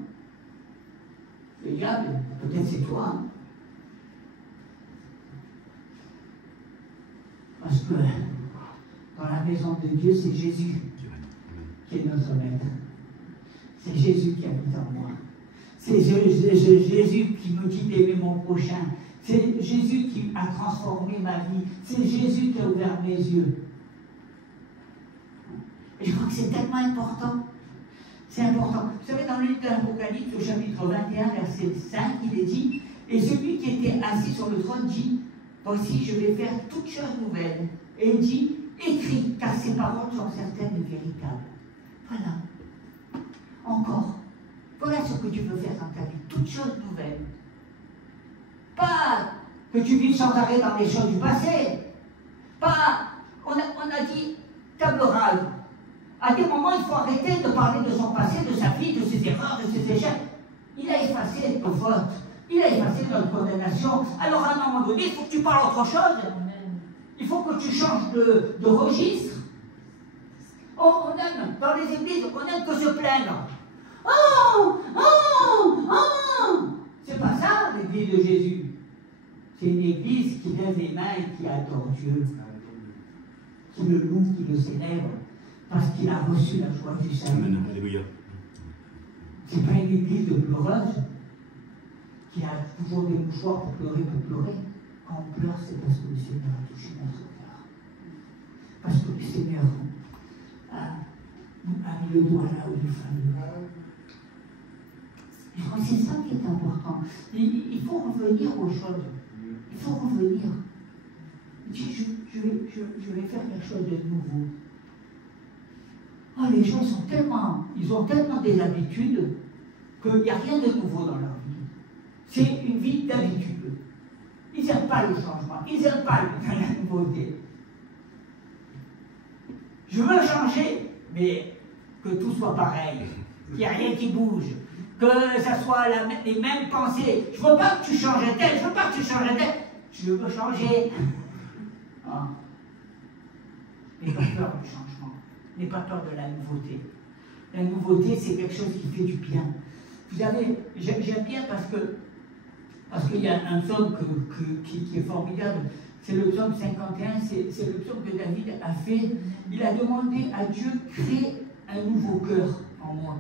Le diable, peut-être c'est toi. Hein? Parce que dans la maison de Dieu, c'est Jésus qui est notre maître. C'est Jésus qui habite en moi. C'est Jésus qui me dit d'aimer mon prochain. C'est Jésus qui a transformé ma vie. C'est Jésus qui a ouvert mes yeux. Et je crois que c'est tellement important. C'est important. Vous savez, dans le livre de l'Apocalypse, au chapitre 21, verset 5, il est dit, et celui qui était assis sur le trône dit, voici, je vais faire toutes choses nouvelles. Et il dit, écris, car ces paroles sont certaines et véritables. Voilà. Encore. Voilà ce que tu veux faire dans ta vie. Toutes choses nouvelles. Pas que tu vives sans arrêt dans les choses du passé. Pas, on a dit table rase. À des moments, il faut arrêter de parler de son passé, de sa vie, de ses erreurs, de ses échecs. Il a effacé nos fautes. Il a effacé notre condamnation. Alors, à un moment donné, il faut que tu parles autre chose. Il faut que tu changes de registre. Oh, on aime, dans les églises, on aime que se plaindre. Oh, oh, oh. C'est pas ça, l'église de Jésus. C'est une église qui lève les mains et qui adore Dieu. qui le loue, qui le célèbre, parce qu'il a reçu la joie du salut. Amen. Alléluia. Ce n'est pas une église de pleureuses qui a toujours des mouchoirs pour pleurer. Quand on pleure, c'est parce que le Seigneur a touché notre cœur. Parce que le Seigneur a mis le doigt là où il fallait. Je crois que c'est ça qui est important. Il faut revenir aux choses. Il faut revenir. Je vais faire quelque chose de nouveau. Oh, les gens ils ont tellement des habitudes qu'il n'y a rien de nouveau dans leur vie. C'est une vie d'habitude. Ils n'aiment pas le changement. Ils n'aiment pas la nouveauté. Je veux changer, mais que tout soit pareil. Qu'il n'y a rien qui bouge. Que ça soit les mêmes pensées. Je ne veux pas que tu changes tel, je veux pas que tu changes tel. Je veux changer. Ah. N'aie pas peur du changement. N'aie pas peur de la nouveauté. La nouveauté, c'est quelque chose qui fait du bien. Vous savez, j'aime bien parce qu'il y a un psaume qui est formidable. C'est le psaume 51, c'est le psaume que David a fait. Il a demandé à Dieu de créer un nouveau cœur en moi.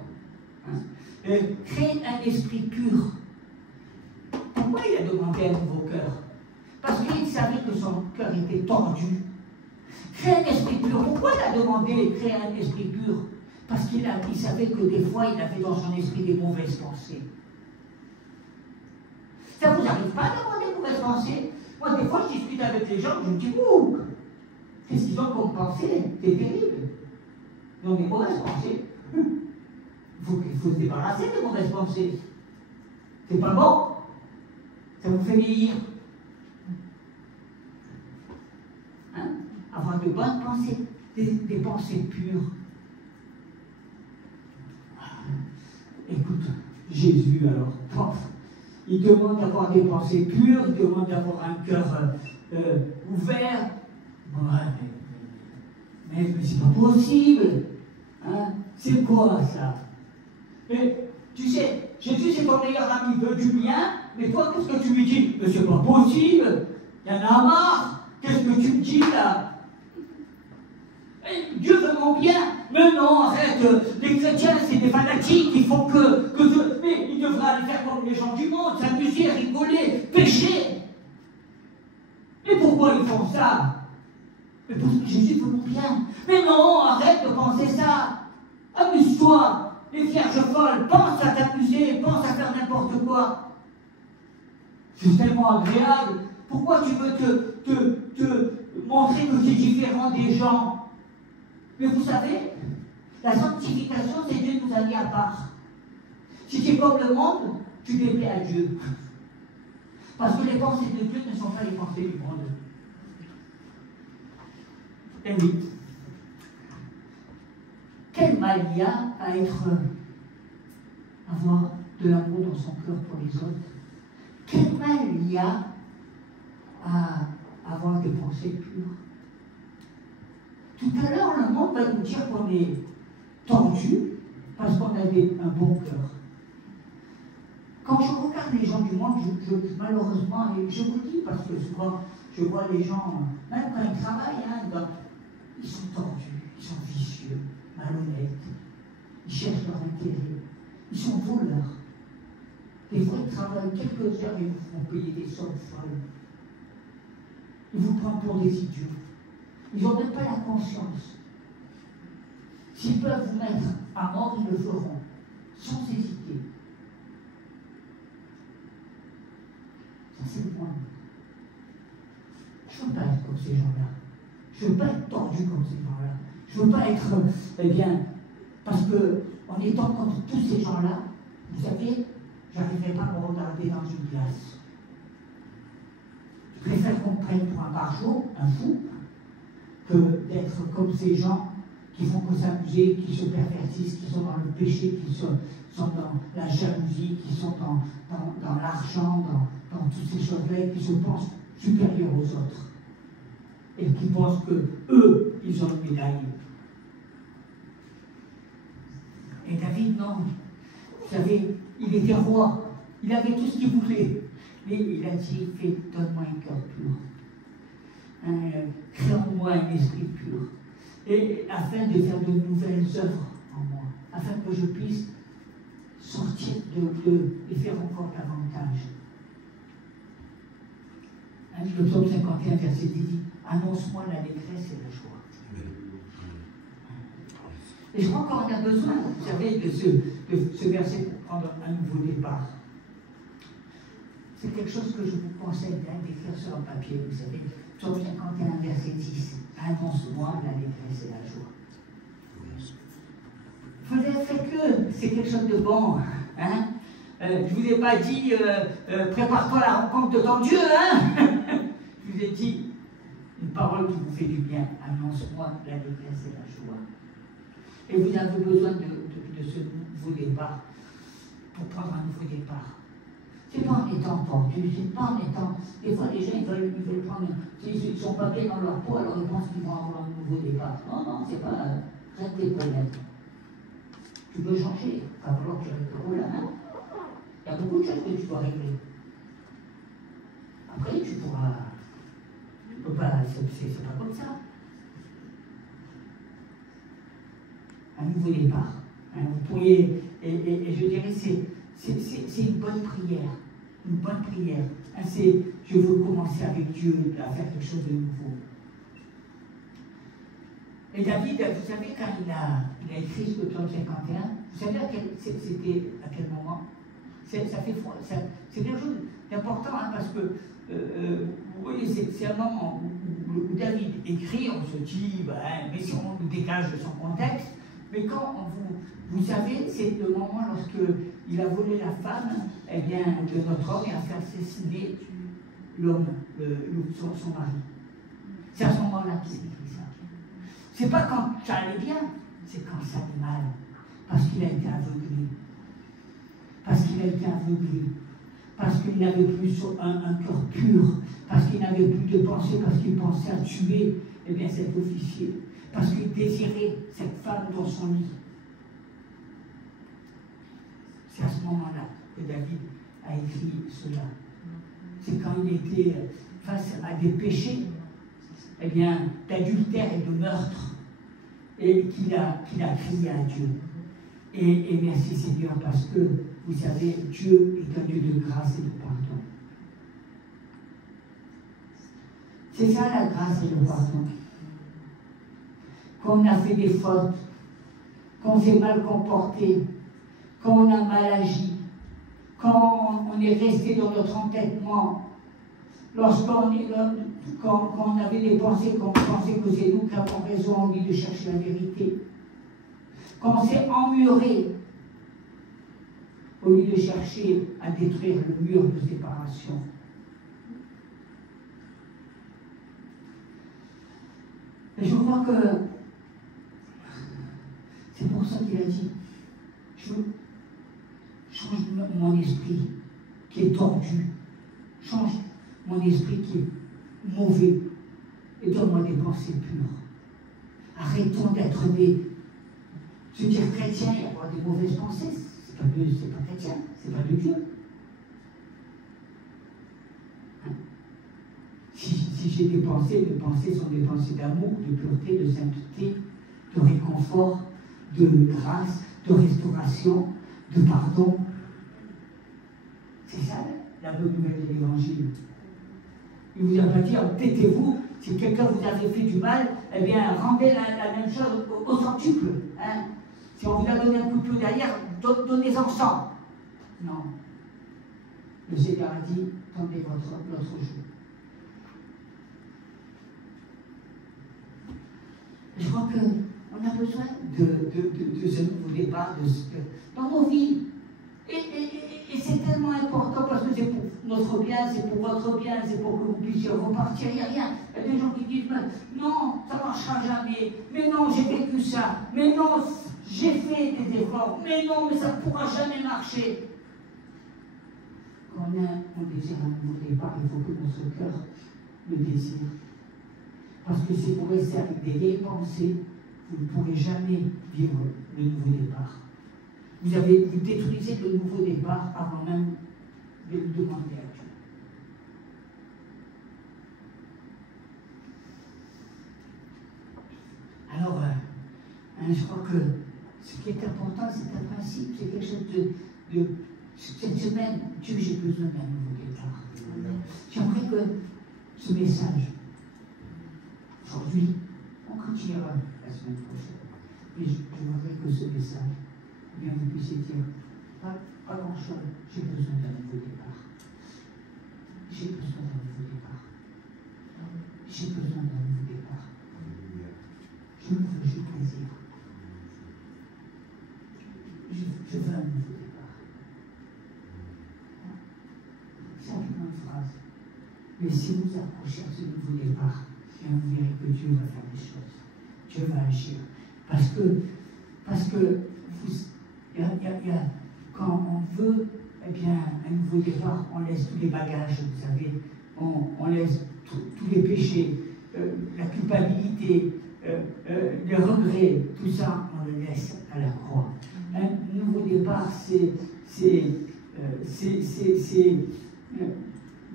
Créer un esprit pur. Pourquoi il a demandé un nouveau cœur? Parce qu'il savait que son cœur était tordu. Créer un esprit pur. Pourquoi il a demandé de créer un esprit pur? Parce qu'il savait que des fois, il avait dans son esprit des mauvaises pensées. Ça vous arrive pas d'avoir des mauvaises pensées? Moi, des fois, je discute avec les gens, je me dis, ouh, qu'est-ce qu'ils ont comme pensée? C'est terrible. Ils ont des mauvaises pensées. Il faut se débarrasser des mauvaises pensées. C'est pas bon. Ça vous fait vieillir. Hein? Avoir de bonnes pensées, des pensées pures. Écoute, Jésus, alors, il demande d'avoir des pensées pures, il demande d'avoir un cœur ouvert. Ouais, mais c'est pas possible. Hein? C'est quoi ça? Mais tu sais, Jésus c'est ton meilleur ami, il veut du bien, mais toi qu'est-ce que tu lui dis? Mais c'est pas possible, il y en a marre, qu'est-ce que tu me dis là? Dieu veut mon bien, mais non, arrête, les chrétiens c'est des fanatiques, il faut mais ils devraient aller faire comme les gens du monde, s'amuser, rigoler, pécher. Mais pourquoi ils font ça? Mais parce que Jésus veut mon bien. Mais non, arrête de penser ça, amuse-toi. Les vierges folles, pense à t'amuser, pense à faire n'importe quoi. C'est tellement agréable. Pourquoi tu veux te montrer que tu es différent des gens? Mais vous savez, la sanctification, c'est Dieu nous a mis à part. Si tu es comme le monde, tu déplais à Dieu. Parce que les pensées de Dieu ne sont pas les pensées du monde. Et oui. Quel mal il y a à avoir de l'amour dans son cœur pour les autres? Quel mal il y a à avoir des pensées pures? Tout à l'heure, le monde va nous dire qu'on est tordu parce qu'on a un bon cœur. Quand je regarde les gens du monde, malheureusement, et je vous le dis parce que souvent, je vois les gens, même quand ils travaillent, ils sont tordus, ils sont vicieux, malhonnêtes, ils cherchent leur intérêt, ils sont voleurs. Des fois, ils travaillent quelques heures et vous font payer des sommes folles. Ils vous prennent pour des idiots. Ils n'ont même pas la conscience. S'ils peuvent vous mettre à mort, ils le feront, sans hésiter. Ça, c'est le point. Je ne veux pas être comme ces gens-là. Je ne veux pas être tordu comme ces gens-là. Je ne veux pas être, parce qu'en étant comme tous ces gens-là, vous savez, je n'arriverai pas à me regarder dans une glace. Je préfère qu'on prenne pour un barjot, un fou, que d'être comme ces gens qui font que s'amuser, qui se pervertissent, qui sont dans le péché, qui sont dans la jalousie, qui sont dans l'argent, dans toutes ces choses-là, et qui se pensent supérieurs aux autres. Et qui pensent que eux, ils ont une médaille. Et David, non. Vous savez, il était roi. Il avait tout ce qu'il voulait. Mais il a dit, donne-moi un cœur pur. crée en moi un esprit pur, et afin de faire de nouvelles œuvres en moi, afin que je puisse sortir et faire encore davantage. Le psaume 51, verset 10 dit « Annonce-moi la détresse et la joie ». Et je crois qu'on a besoin, vous savez, de ce verset pour prendre un nouveau départ. C'est quelque chose que je vous conseille d'écrire sur un papier, vous savez. Psaume 51, verset 10. Annonce-moi la détresse et la joie. Faites-le, c'est quelque chose de bon. Hein? Je ne vous ai pas dit, prépare-toi à la rencontre de ton Dieu. Hein? Je vous ai dit, une parole qui vous fait du bien. Annonce-moi la détresse et la joie. Et vous avez besoin de ce nouveau départ pour prendre un nouveau départ. C'est pas en étant tordu, c'est pas en étant. Des fois, les gens ils veulent prendre. S'ils ne sont pas bien dans leur peau, alors ils pensent qu'ils vont avoir un nouveau départ. Non, non, c'est pas. Reste des problèmes. Tu peux changer, il va falloir que tu règles la main. Il y a beaucoup de choses que tu dois régler. Après, tu pourras. Tu peux pas. C'est pas comme ça. Un nouveau départ. Hein, vous pourriez. Et je dirais, c'est une bonne prière. Une bonne prière. Hein, c'est je veux commencer avec Dieu à faire quelque chose de nouveau. Et David, vous savez, quand il a écrit ce psaume 51, vous savez c'était à quel moment? C'est quelque chose d'important, hein, parce que vous voyez, c'est un moment où David écrit, on se dit, mais si on nous dégage de son contexte, mais quand vous savez, c'est le moment lorsque il a volé la femme, eh bien, de notre homme et a fait assassiner l'homme, son mari. C'est à ce moment-là qu'il écrit ça. C'est pas quand ça allait bien, c'est quand ça allait mal. Parce qu'il a été aveuglé. Parce qu'il a été aveuglé. Parce qu'il n'avait plus un cœur pur. Parce qu'il n'avait plus de pensée. Parce qu'il pensait à tuer eh bien, cet officier. Parce qu'il désirait cette femme dans son lit. C'est à ce moment-là que David a écrit cela. C'est quand il était face à des péchés, eh bien, d'adultère et de meurtre, et qu'il a crié à Dieu. Et merci Seigneur, parce que, vous savez, Dieu est un Dieu de grâce et de pardon. C'est ça la grâce et le pardon. Quand on a fait des fautes, quand on s'est mal comporté, quand on a mal agi, quand on est resté dans notre entêtement, quand on avait des pensées, qu'on pensait que c'est nous qui avons raison, au lieu de chercher la vérité, quand on s'est emmuré, au lieu de chercher à détruire le mur de séparation. Et je crois que c'est pour ça qu'il a dit, je change mon esprit qui est tordu, change mon esprit qui est mauvais et donne-moi des pensées pures. Arrêtons d'être se dire chrétien et avoir des mauvaises pensées, c'est pas chrétien, c'est pas de Dieu. Hein? Si j'ai des pensées, mes pensées sont des pensées d'amour, de pureté, de sainteté, de réconfort, de grâce, de restauration, de pardon. C'est ça la bonne nouvelle de l'Évangile. Il vous a pas dit, entêtez-vous, si quelqu'un vous avait fait du mal, eh bien, rendez la même chose au centuple. Hein? Si on vous a donné un coup de pied derrière, donnez-en 100. Non. Le Seigneur a dit, tendez votre joue. Je crois qu'on a besoin de ce nouveau départ dans nos vies. Et c'est tellement important parce que c'est pour notre bien, c'est pour votre bien, c'est pour que vous puissiez repartir. Il n'y a rien. Il y a des gens qui disent non, ça ne marchera jamais. Mais non, j'ai vécu ça. Mais non, j'ai fait des efforts. Mais non, mais ça ne pourra jamais marcher. Quand on désire un nouveau départ, il faut que notre cœur le désire. Parce que si vous restez avec des vieilles pensées, vous ne pourrez jamais vivre le nouveau départ. Vous détruisez le nouveau départ avant même de le demander à Dieu. Mais je crois que ce qui est important, c'est un principe, c'est quelque chose de cette semaine. Dieu, j'ai besoin d'un nouveau départ. J'aimerais que ce message, aujourd'hui, on continuera la semaine prochaine. Mais j'aimerais que ce message, eh bien, vous puissiez dire, pas grand-chose, j'ai besoin d'un nouveau départ. J'ai besoin d'un nouveau départ. J'ai besoin d'un nouveau départ. Je me veux juste plaisir. Je veux un nouveau départ. Simplement une phrase. Mais si vous approchez à ce nouveau départ, bien vous verrez que Dieu va faire des choses. Dieu va agir. Parce que quand on veut eh bien, un nouveau départ, on laisse tous les bagages, vous savez, on laisse tous les péchés, la culpabilité, les regrets, tout ça, on le laisse à la croix. Un nouveau départ, c'est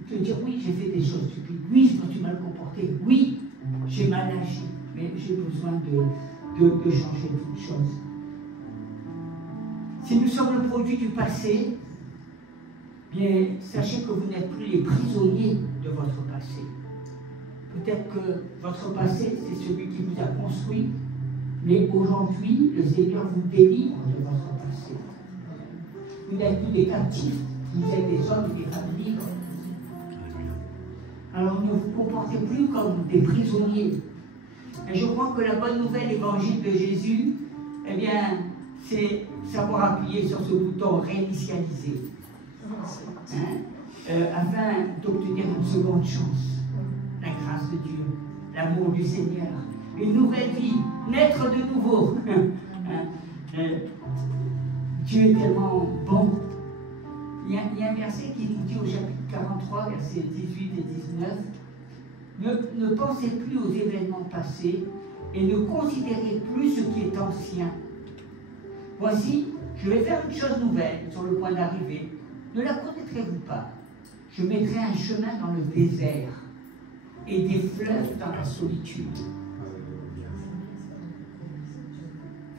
te dire oui, j'ai fait des choses stupides, oui, je me suis mal comporté, oui, j'ai mal agi, mais j'ai besoin de changer toute chose. Si nous sommes le produit du passé, bien, sachez que vous n'êtes plus les prisonniers de votre passé. Peut-être que votre passé, c'est celui qui vous a construit, mais aujourd'hui, le Seigneur vous délivre de votre passé. Vous n'êtes plus des captifs, vous êtes des hommes et des femmes libres. Alors ne vous comportez plus comme des prisonniers. Et je crois que la bonne nouvelle évangile de Jésus, eh bien, c'est savoir appuyer sur ce bouton réinitialiser. Afin d'obtenir une seconde chance. La grâce de Dieu, l'amour du Seigneur, une nouvelle vie, naître de nouveau. Dieu est tellement bon. Il y a un verset qui nous dit au chapitre 43, versets 18 et 19, ne pensez plus aux événements passés et ne considérez plus ce qui est ancien. Voici, je vais faire une chose nouvelle sur le point d'arriver. Ne la connaîtrez-vous pas? Je mettrai un chemin dans le désert et des fleuves dans la solitude.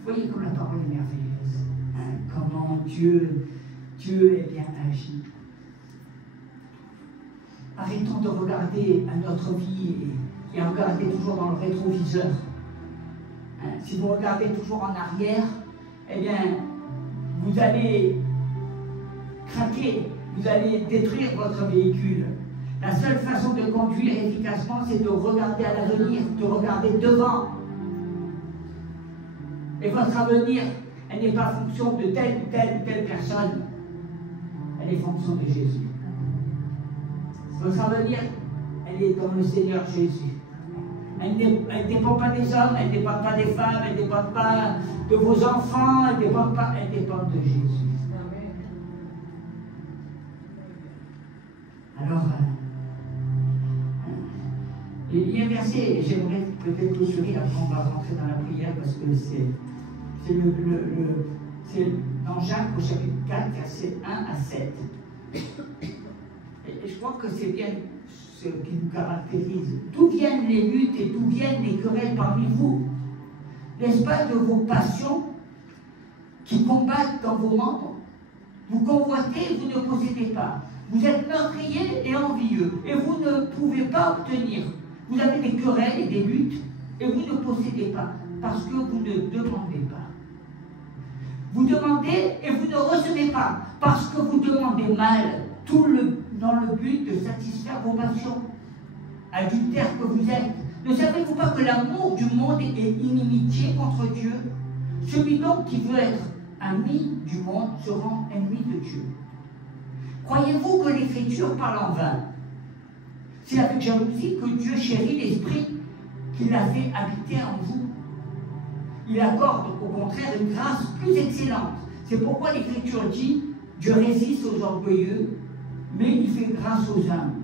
Vous voyez comme la parole est merveilleuse. Comment Dieu est bien agi. Arrêtons de regarder à notre vie et à regarder toujours dans le rétroviseur. Si vous regardez toujours en arrière, eh bien, vous allez craquer, vous allez détruire votre véhicule. La seule façon de conduire efficacement, c'est de regarder à l'avenir, de regarder devant. Et votre avenir, elle n'est pas fonction de telle ou telle personne. Elle est fonction de Jésus. Votre avenir, elle est dans le Seigneur Jésus. Elle ne dépend pas des hommes, elle ne dépend pas des femmes, elle ne dépend pas de vos enfants, elle dépend de Jésus. Alors, il y a un verset, j'aimerais peut-être clôturer après on va rentrer dans la prière parce que c'est dans Jacques au chapitre 4, versets 1 à 7. Et je crois que c'est bien ce qui nous caractérise. D'où viennent les luttes et d'où viennent les querelles parmi vous? N'est-ce pas de vos passions qui combattent dans vos membres? Vous convoitez et vous ne possédez pas. Vous êtes meurtriers et envieux et vous ne pouvez pas obtenir. Vous avez des querelles et des luttes et vous ne possédez pas parce que vous ne demandez pas. Vous demandez et vous ne recevez pas parce que vous demandez mal, dans le but de satisfaire vos passions. Adultères que vous êtes, ne savez-vous pas que l'amour du monde est inimitié contre Dieu? Celui donc qui veut être ami du monde se rend ennemi de Dieu. Croyez-vous que l'Écriture parle en vain? C'est avec jalousie que Dieu chérit l'Esprit qu'il a fait habiter en vous. Il accorde au contraire une grâce plus excellente. C'est pourquoi l'Écriture dit « Dieu résiste aux orgueilleux, mais il fait grâce aux humbles. »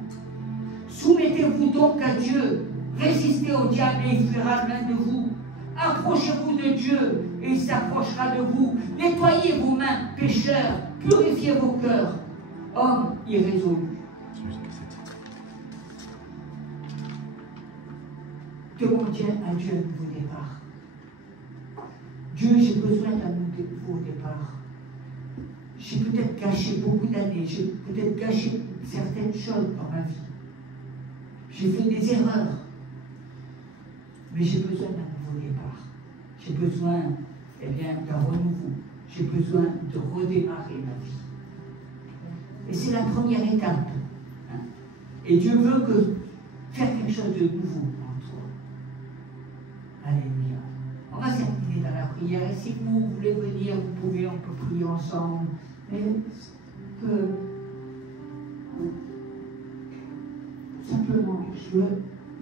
Soumettez-vous donc à Dieu, résistez au diable et il fuira loin de vous. Approchez-vous de Dieu et il s'approchera de vous. Nettoyez vos mains, pécheurs, purifiez vos cœurs, hommes irrésolus. Demandez à Dieu un nouveau départ. Dieu, j'ai besoin d'un nouveau départ. J'ai peut-être gâché beaucoup d'années, j'ai peut-être gâché certaines choses dans ma vie. J'ai fait des erreurs. Mais j'ai besoin d'un nouveau départ. J'ai besoin, eh bien, d'un renouveau. J'ai besoin de redémarrer ma vie. Et c'est la première étape. Hein. Et Dieu veut faire quelque chose de nouveau en toi. Alléluia. On va s'activer dans la prière. Et si vous voulez venir, vous pouvez, on peut prier ensemble. Mais que simplement, je veux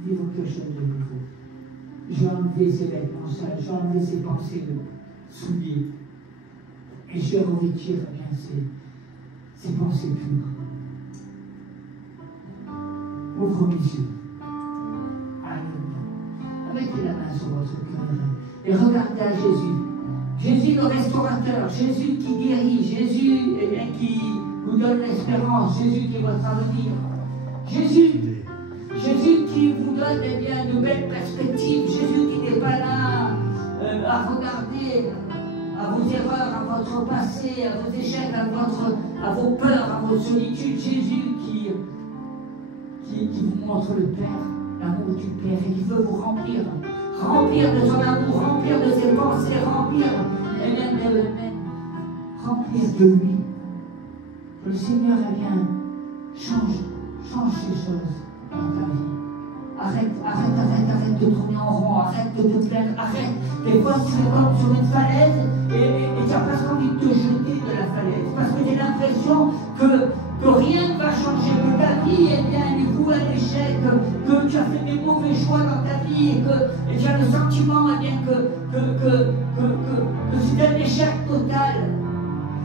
vivre quelque chose de nouveau. Je vais enlever ces vêtements sales, je vais enlever ces pensées de souillées. Et je vais revêtir bien ces pensées pures. Ouvre mes yeux. Alléluia. Mettez la main sur votre cœur et regardez à Jésus. Jésus le restaurateur, Jésus qui guérit, Jésus qui vous donne l'espérance, Jésus qui est votre avenir. Jésus qui vous donne de belles perspectives, Jésus qui n'est pas là à regarder à vos erreurs, à votre passé, à vos échecs, à vos peurs, à vos solitudes. Jésus qui vous montre le Père, l'amour du Père, et qui veut vous remplir de son amour, remplir de ses pensées, remplir de lui. Que le Seigneur change ces choses dans ta vie. Arrête de tourner en rond, arrête de te plaindre, arrête. Des fois, tu es comme sur une falaise et tu as presque envie de te jeter de la falaise parce que tu as l'impression que rien ne va changer, que ta vie est vouée à l'échec, que tu as fait des mauvais choix dans ta vie et tu as le sentiment que c'est un échec total.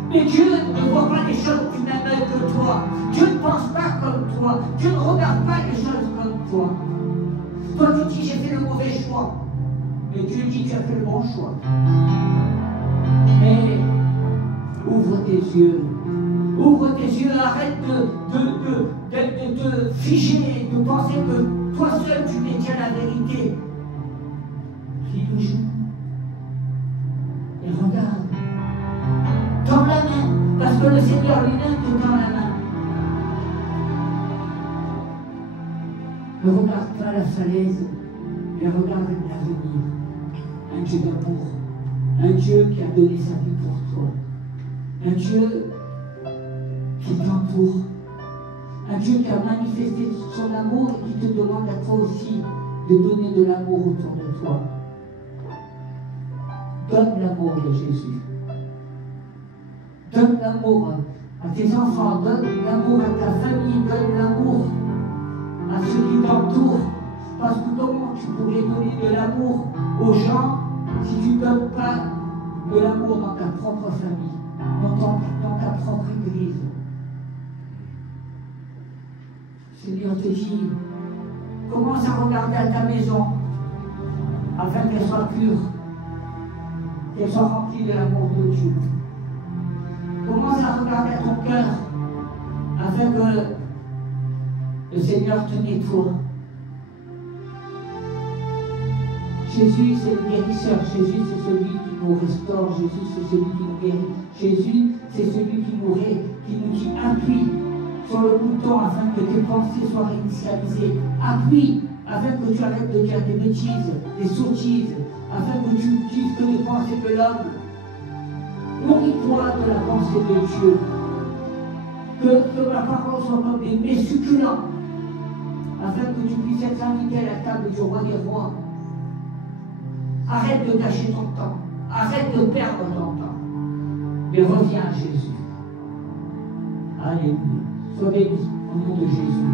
Mais Dieu ne voit pas les choses du même œil que toi. Dieu ne pense pas comme toi. Dieu ne regarde pas les choses comme toi. Toi, tu dis, j'ai fait le mauvais choix. Mais Dieu dit, tu as fait le bon choix. Mais ouvre tes yeux. Ouvre tes yeux, arrête de te figer, de penser que toi seul tu détiens la vérité. Plie le genou et regarde. Tends la main, parce que le Seigneur lui-même te tend la main. Ne regarde pas la falaise, mais regarde l'avenir. Un Dieu d'amour, un Dieu qui a donné sa vie pour toi, un Dieu qui t'entoure, un Dieu qui a manifesté son amour et qui te demande à toi aussi de donner de l'amour autour de toi. Donne l'amour de Jésus. Donne l'amour à tes enfants, donne l'amour à ta famille, donne l'amour à ceux qui t'entourent. Parce que comment tu pourrais donner de l'amour aux gens si tu ne donnes pas de l'amour dans ta propre famille, dans ta propre église? Seigneur te dit, commence à regarder à ta maison afin qu'elle soit pure, qu'elle soit remplie de l'amour de Dieu. Commence à regarder à ton cœur afin que le Seigneur te nettoie. Jésus, c'est le guérisseur. Jésus, c'est celui qui nous restaure. Jésus, c'est celui qui nous guérit. Jésus, c'est celui qui nous dit appuie sur le bouton afin que tes pensées soient réinitialisées. Appuie afin que tu arrêtes de dire des bêtises, des sottises, afin que tu dises que les pensées de l'homme. Nourris-toi de la pensée de Dieu. Que ma parole soit comme des mets succulents, afin que tu puisses être invité à la table du roi des rois. Arrête de gâcher ton temps. Arrête de perdre ton temps. Mais reviens à Jésus. Alléluia. Sois béni au nom de Jésus.